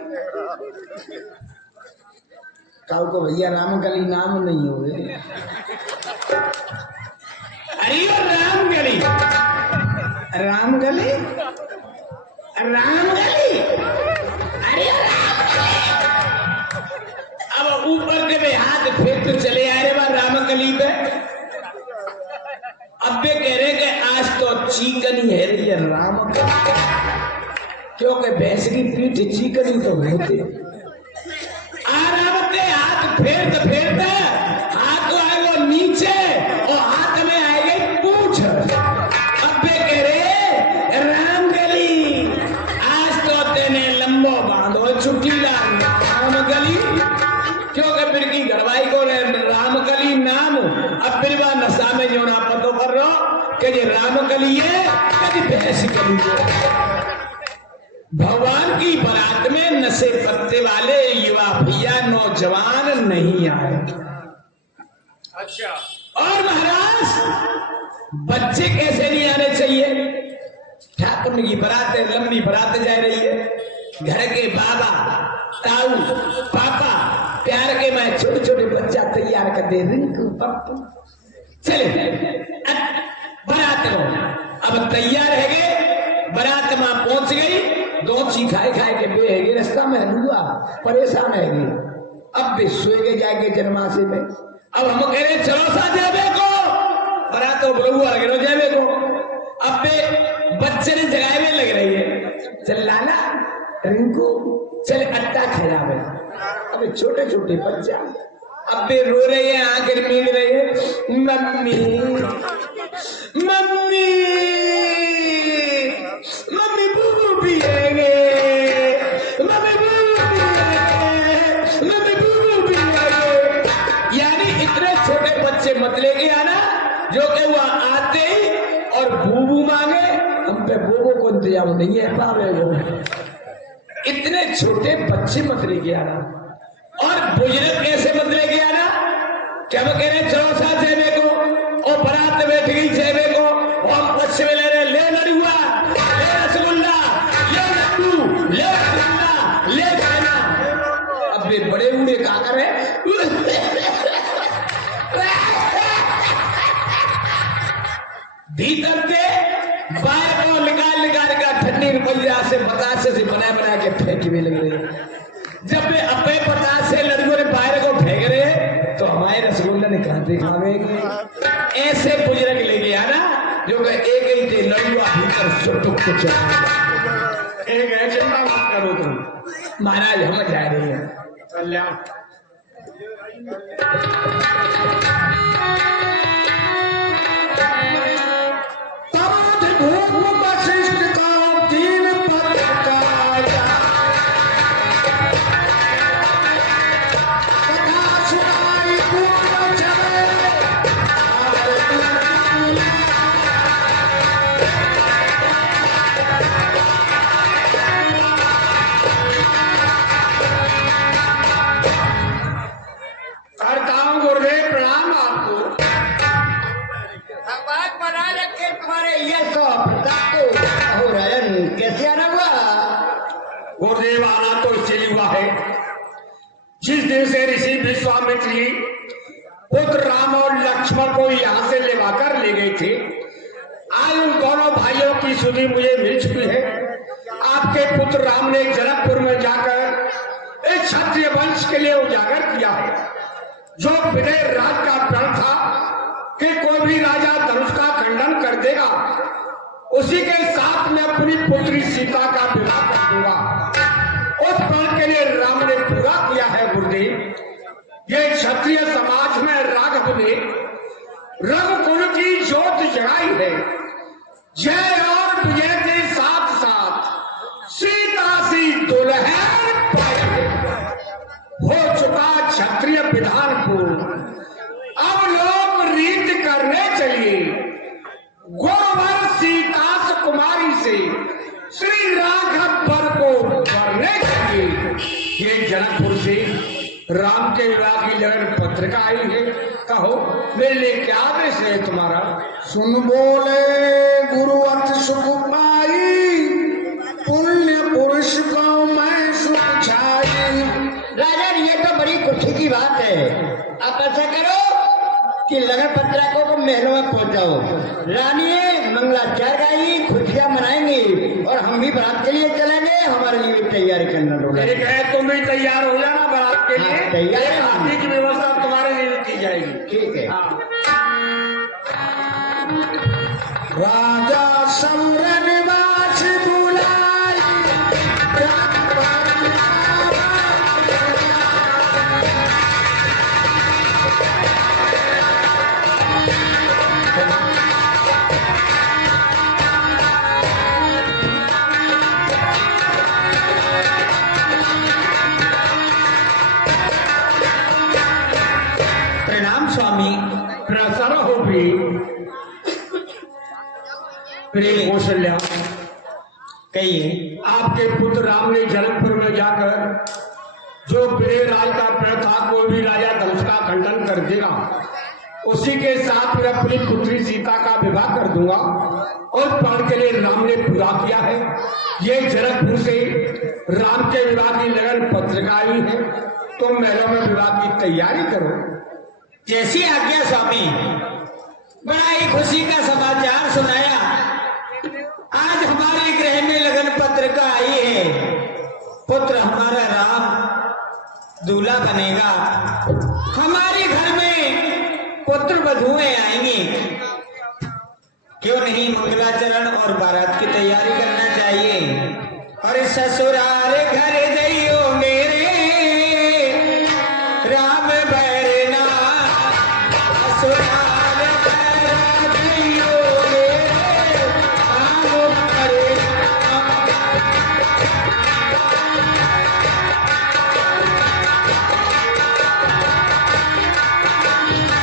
काउ को भैया रामकली नाम नहीं हुए। अरे रामगली रामगली रामगली अरे अब ऊपर के भी हाथ फेंक चले आ रहे वहां रामकली पे। अब वे कह रहे कि आज तो चिकन ही है रही है राम, क्योंकि भैंस की पीठ चिकन ही तो होती। आराम से हाथ फेरते फेरते हाथ आए वो नीचे और हाथ में आए गई पूछ। अब वे कह रहे रामगली आज तो तेने लंबो बांधो छुट्टी रामगली, क्योंकि फिर की घरवाई को रामकली नाम। अब फिर वह नशा में जो ना पतो कर रहा कि ये रामकली है कि भैंस कली है। भगवान की बारात में नशे पत्ते वाले युवा भैया नौजवान नहीं आए। अच्छा। और महाराज बच्चे कैसे नहीं आने चाहिए? ठाकुर की बारात है, लंबी बारात जा रही है। घर के बाबा ताऊ पापा प्यार के मैं छोटे छोटे बच्चा तैयार कर दे रिंकू पप्पू चले बारात को अब तैयार है गए बारात मां पहुंच गई दो खाए खाए के बेहेगी रास्ता में हुआ परेशान है अब भी सोएगे जाएंगे जन्मासी में अब हम कह रहे चलो सा जावे को बारात तो बुलुआ लगे जावे को अब बे बच्चे ने जगाए में लग रही है चल लाला रिंकू चल अट्टा खिलावे अबे छोटे छोटे बच्चा अब भी रो रहे हैं आंखें मींग रहे हैं मम्मी मम्मी मम्मी बूबू पिएंगे मम्मी बूबू पिएंगे मम्मी बूबू पिएंगे यानी इतने छोटे बच्चे मत लेके आना जो कि वह आते ही और बूबू मांगे हम पे बूबू को इंतजाम नहीं है पावे इतने छोटे बच्चे मत लेके आना और बुजुर्ग कैसे मत लेके आना क्या वो कह रहे चलो सा जेबे को और बारात बैठ गई जेबे को और हम बच्चे में ले रहे ले लड़ुआ ले रसगुल्ला ले लड्डू ले रसगुल्ला ले खाना अब वे बड़े बूढ़े क्या कर रहे भीतर के बाहर को निकाल का ठंडी रुपया से बतासे से बना के फेंक भी लग रही जब वे अपने पचास से लड़कों ने बाहर को फेंक रहे तो हमारे रसगुल्ला निकाल दिखावेंगे ऐसे बुजुर्ग लेके आना जो कि एक ही थे लड़ुआ भीतर सुटुक कुछ एक है चिंता मत करो तुम महाराज हम जा रही है कल्याण गुरुदेव आना तो इसलिए हुआ है जिस दिन से ऋषि विश्वामित्र जी पुत्र राम और लक्ष्मण को यहाँ से लेवाकर ले गए थे आज उन दोनों भाइयों की सुधि मुझे मिल चुकी है। आपके पुत्र राम ने जनकपुर में जाकर एक क्षत्रिय वंश के लिए उजागर किया है जो विदेह राज का प्रण था कि कोई भी राजा धनुष का खंडन कर देगा उसी के साथ में अपनी पुत्री सीता का विवाह कर दूंगा। उस प्रण के लिए राम ने पूरा किया है गुरुदेव। ये क्षत्रिय समाज में राघव ने रघुकुल की ज्योत जगाई है। जय और विजय के साथ साथ सीता सी दुल्हन पाई है। हो चुका क्षत्रिय विधान पूर्ण, अब लोग रीत करने चाहिए। गोवर सीता कुमारी से श्री राघव वर को करने चाहिए। ये जनकपुर से राम के विवाह की लगन पत्रिका आई है। कहो मेरे लिए क्या आदेश है तुम्हारा? सुन बोले गुरु अथ सुख पाई, पुण्य पुरुष को मैं सुख छाई। राजा ये तो बड़ी खुशी की बात है। आप ऐसा करो कि लगन पत्रिका को महलों में पहुंचाओ। रानी मंगलाचार गाई, खुशियां मनाएंगे और हम भी बारात के लिए चलेंगे। हमारे लिए तैयारी करना होगा। ठीक है, तुम भी तैयार हो जाना बारात के लिए। तैयार शादी की व्यवस्था तुम्हारे लिए की जाएगी। ठीक है। राजा सम्र निवास बुलाई, प्रणाम स्वामी। प्रसन्न हो भी प्रेम कौशल्या, कहिए। आपके पुत्र राम ने जनकपुर में जाकर जो विदेह राज का प्रण था कोई भी राजा धनुष का खंडन कर देगा उसी के साथ मैं अपनी पुत्री सीता का विवाह कर दूंगा। और प्रण के लिए राम ने पूरा किया है। ये जनकपुर से राम के विवाह की लगन पत्रिका आई है। तुम महलों में विवाह की तैयारी करो। जैसी आज्ञा स्वामी। बड़ा ही खुशी का समाचार सुनाया। आज हमारे गृह में लगन पत्रिका आई है। पुत्र हमारा राम दूल्हा बनेगा। हमारे घर में पुत्र वधुएं आएंगी। क्यों नहीं मंगलाचरण और बारात की तैयारी करना चाहिए। और ससुराल घर जइयो मेरे राम बैरना। ससुराल घर जइयो मेरे राम बैरना।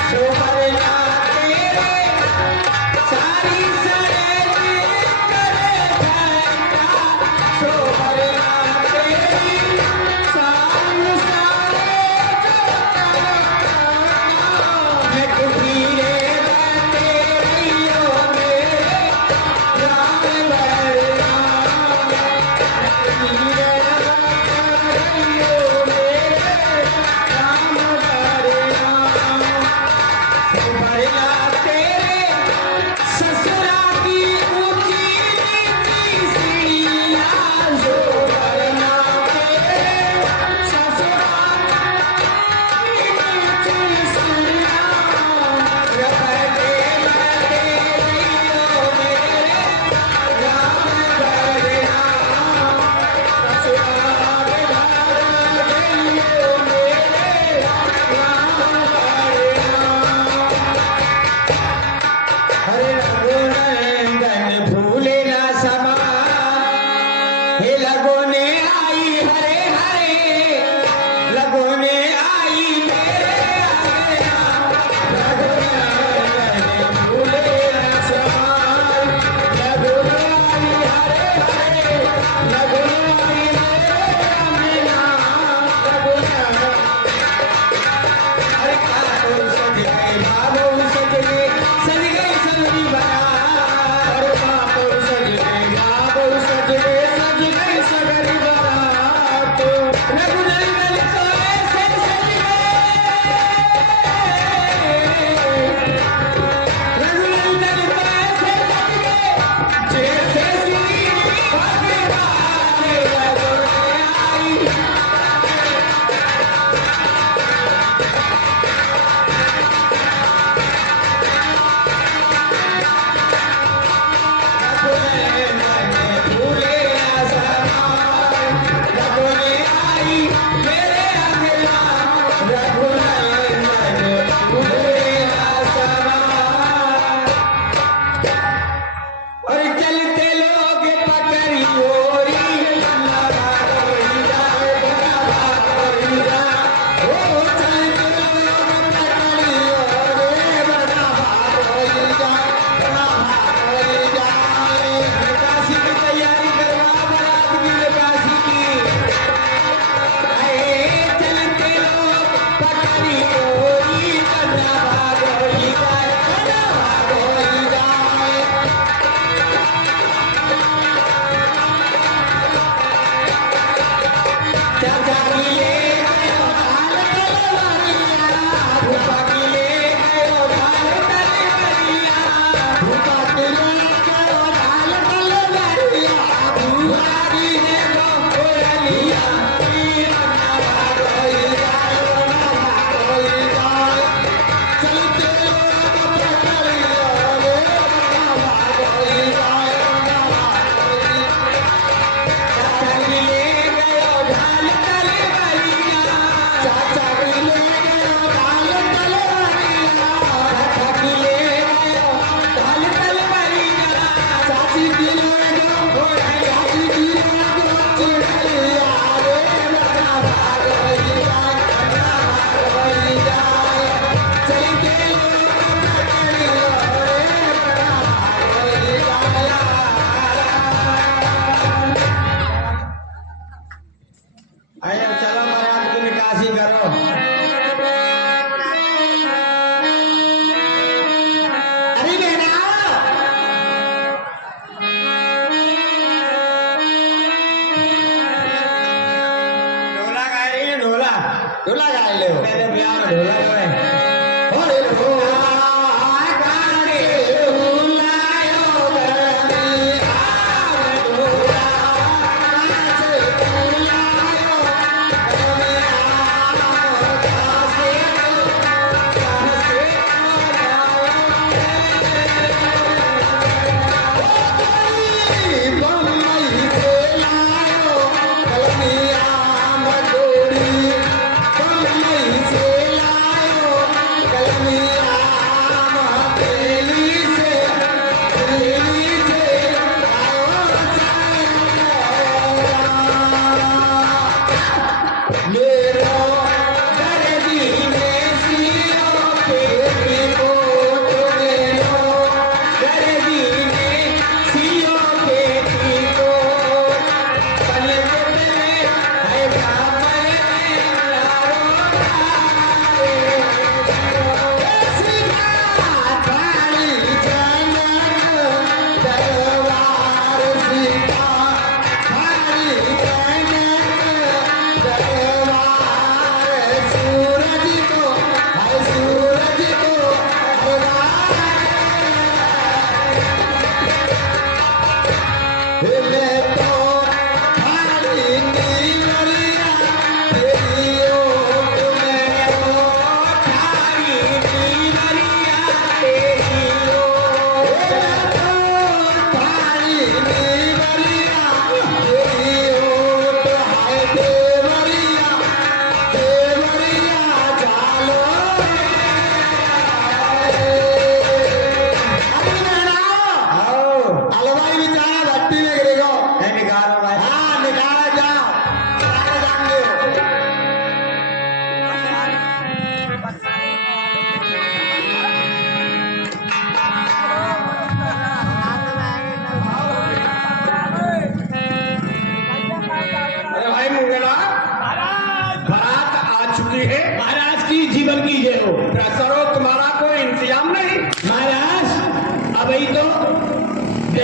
सोहरना तेरे सारी सरेली करे जाएगा। सोहरना तेरी सारी सरेली मैं दुखी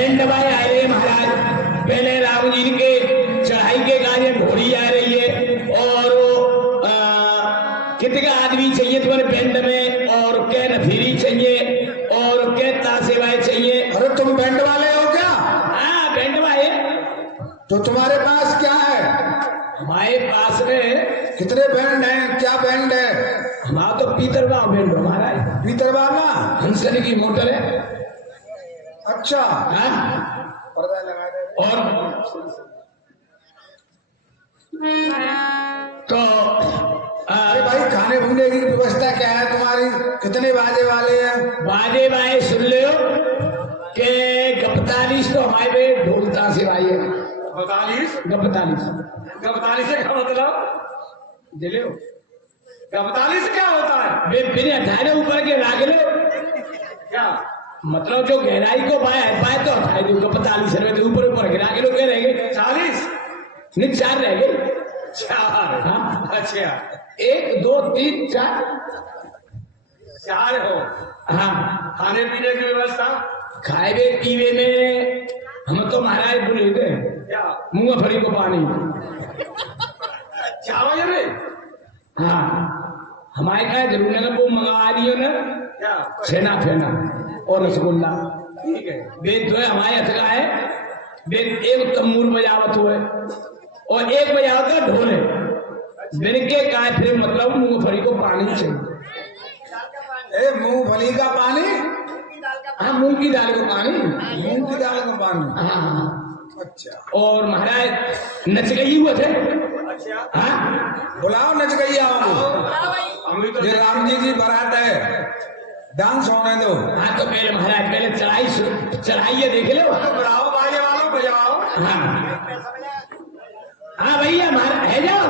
बैंड बाजे आए रहे महाराज। पहले राम जी के चढ़ाई के कार्य घोड़ी आ रही है और कितने आदमी चाहिए तुम्हारे बैंड में, और क्या नफीरी चाहिए और क्या ताशेबाई चाहिए। अरे तुम बैंड वाले हो क्या? हाँ बैंड बाजे। तो तुम्हारे पास क्या है? हमारे पास में कितने बैंड हैं? क्या बैंड है? हमारा तो पीतरवा बैंड हमारा है। पीतरवा ना? हंसन की मोटर है। अच्छा, हाँ पर्दा लगा दे। और तो अरे भाई, खाने पीने की व्यवस्था क्या है तुम्हारी? कितने बाजे वाले हैं? बाजे बाजे सुन लो के गपतालीस तो हमारे पे ढोलता से भाई है। 45 गपतालीस 45 से क्या मतलब? दिले 45 क्या होता है? वे बिने अठारे ऊपर के राग लो, क्या मतलब जो गहराई को पाए तो अठारे दो गपतालीस रहे तो ऊपर ऊपर के राग लो क्या रहेंगे? 40? नहीं 4 रह गए। 4? हाँ अच्छा, 1 2 3 4। 4 हो। हाँ खाने पीने की व्यवस्था खाए पीवे में हम तो महाराज बोले थे क्या? मूंगफली को पानी। 4 बजे में हाँ हमारे का जरूर ना वो मंगवा दियो ना क्या? छेना फेना और रसगुल्ला। ठीक है। वेद जो है हमारे हथ का है। वेद एक तम्बूर बजावत हुए और एक बजावत है ढोले। बिनके का फिर मतलब मूंगफली को पानी चाहिए। ए, मूंगफली का पानी? हाँ मूंग की दाल को पानी। मूंग की दाल का पानी? हाँ अच्छा। और महाराज नच गई हुए थे। अच्छा, हाँ बुलाओ नच गई आओ। हाँ भाई, हम भी तो ये राम जी की बारात है, डांस होने दो। हाँ तो पहले महाराज पहले चढ़ाई है देख लो। बुलाओ बाजे वालों, बजाओ। हाँ हाँ भैया महाराज है जाओ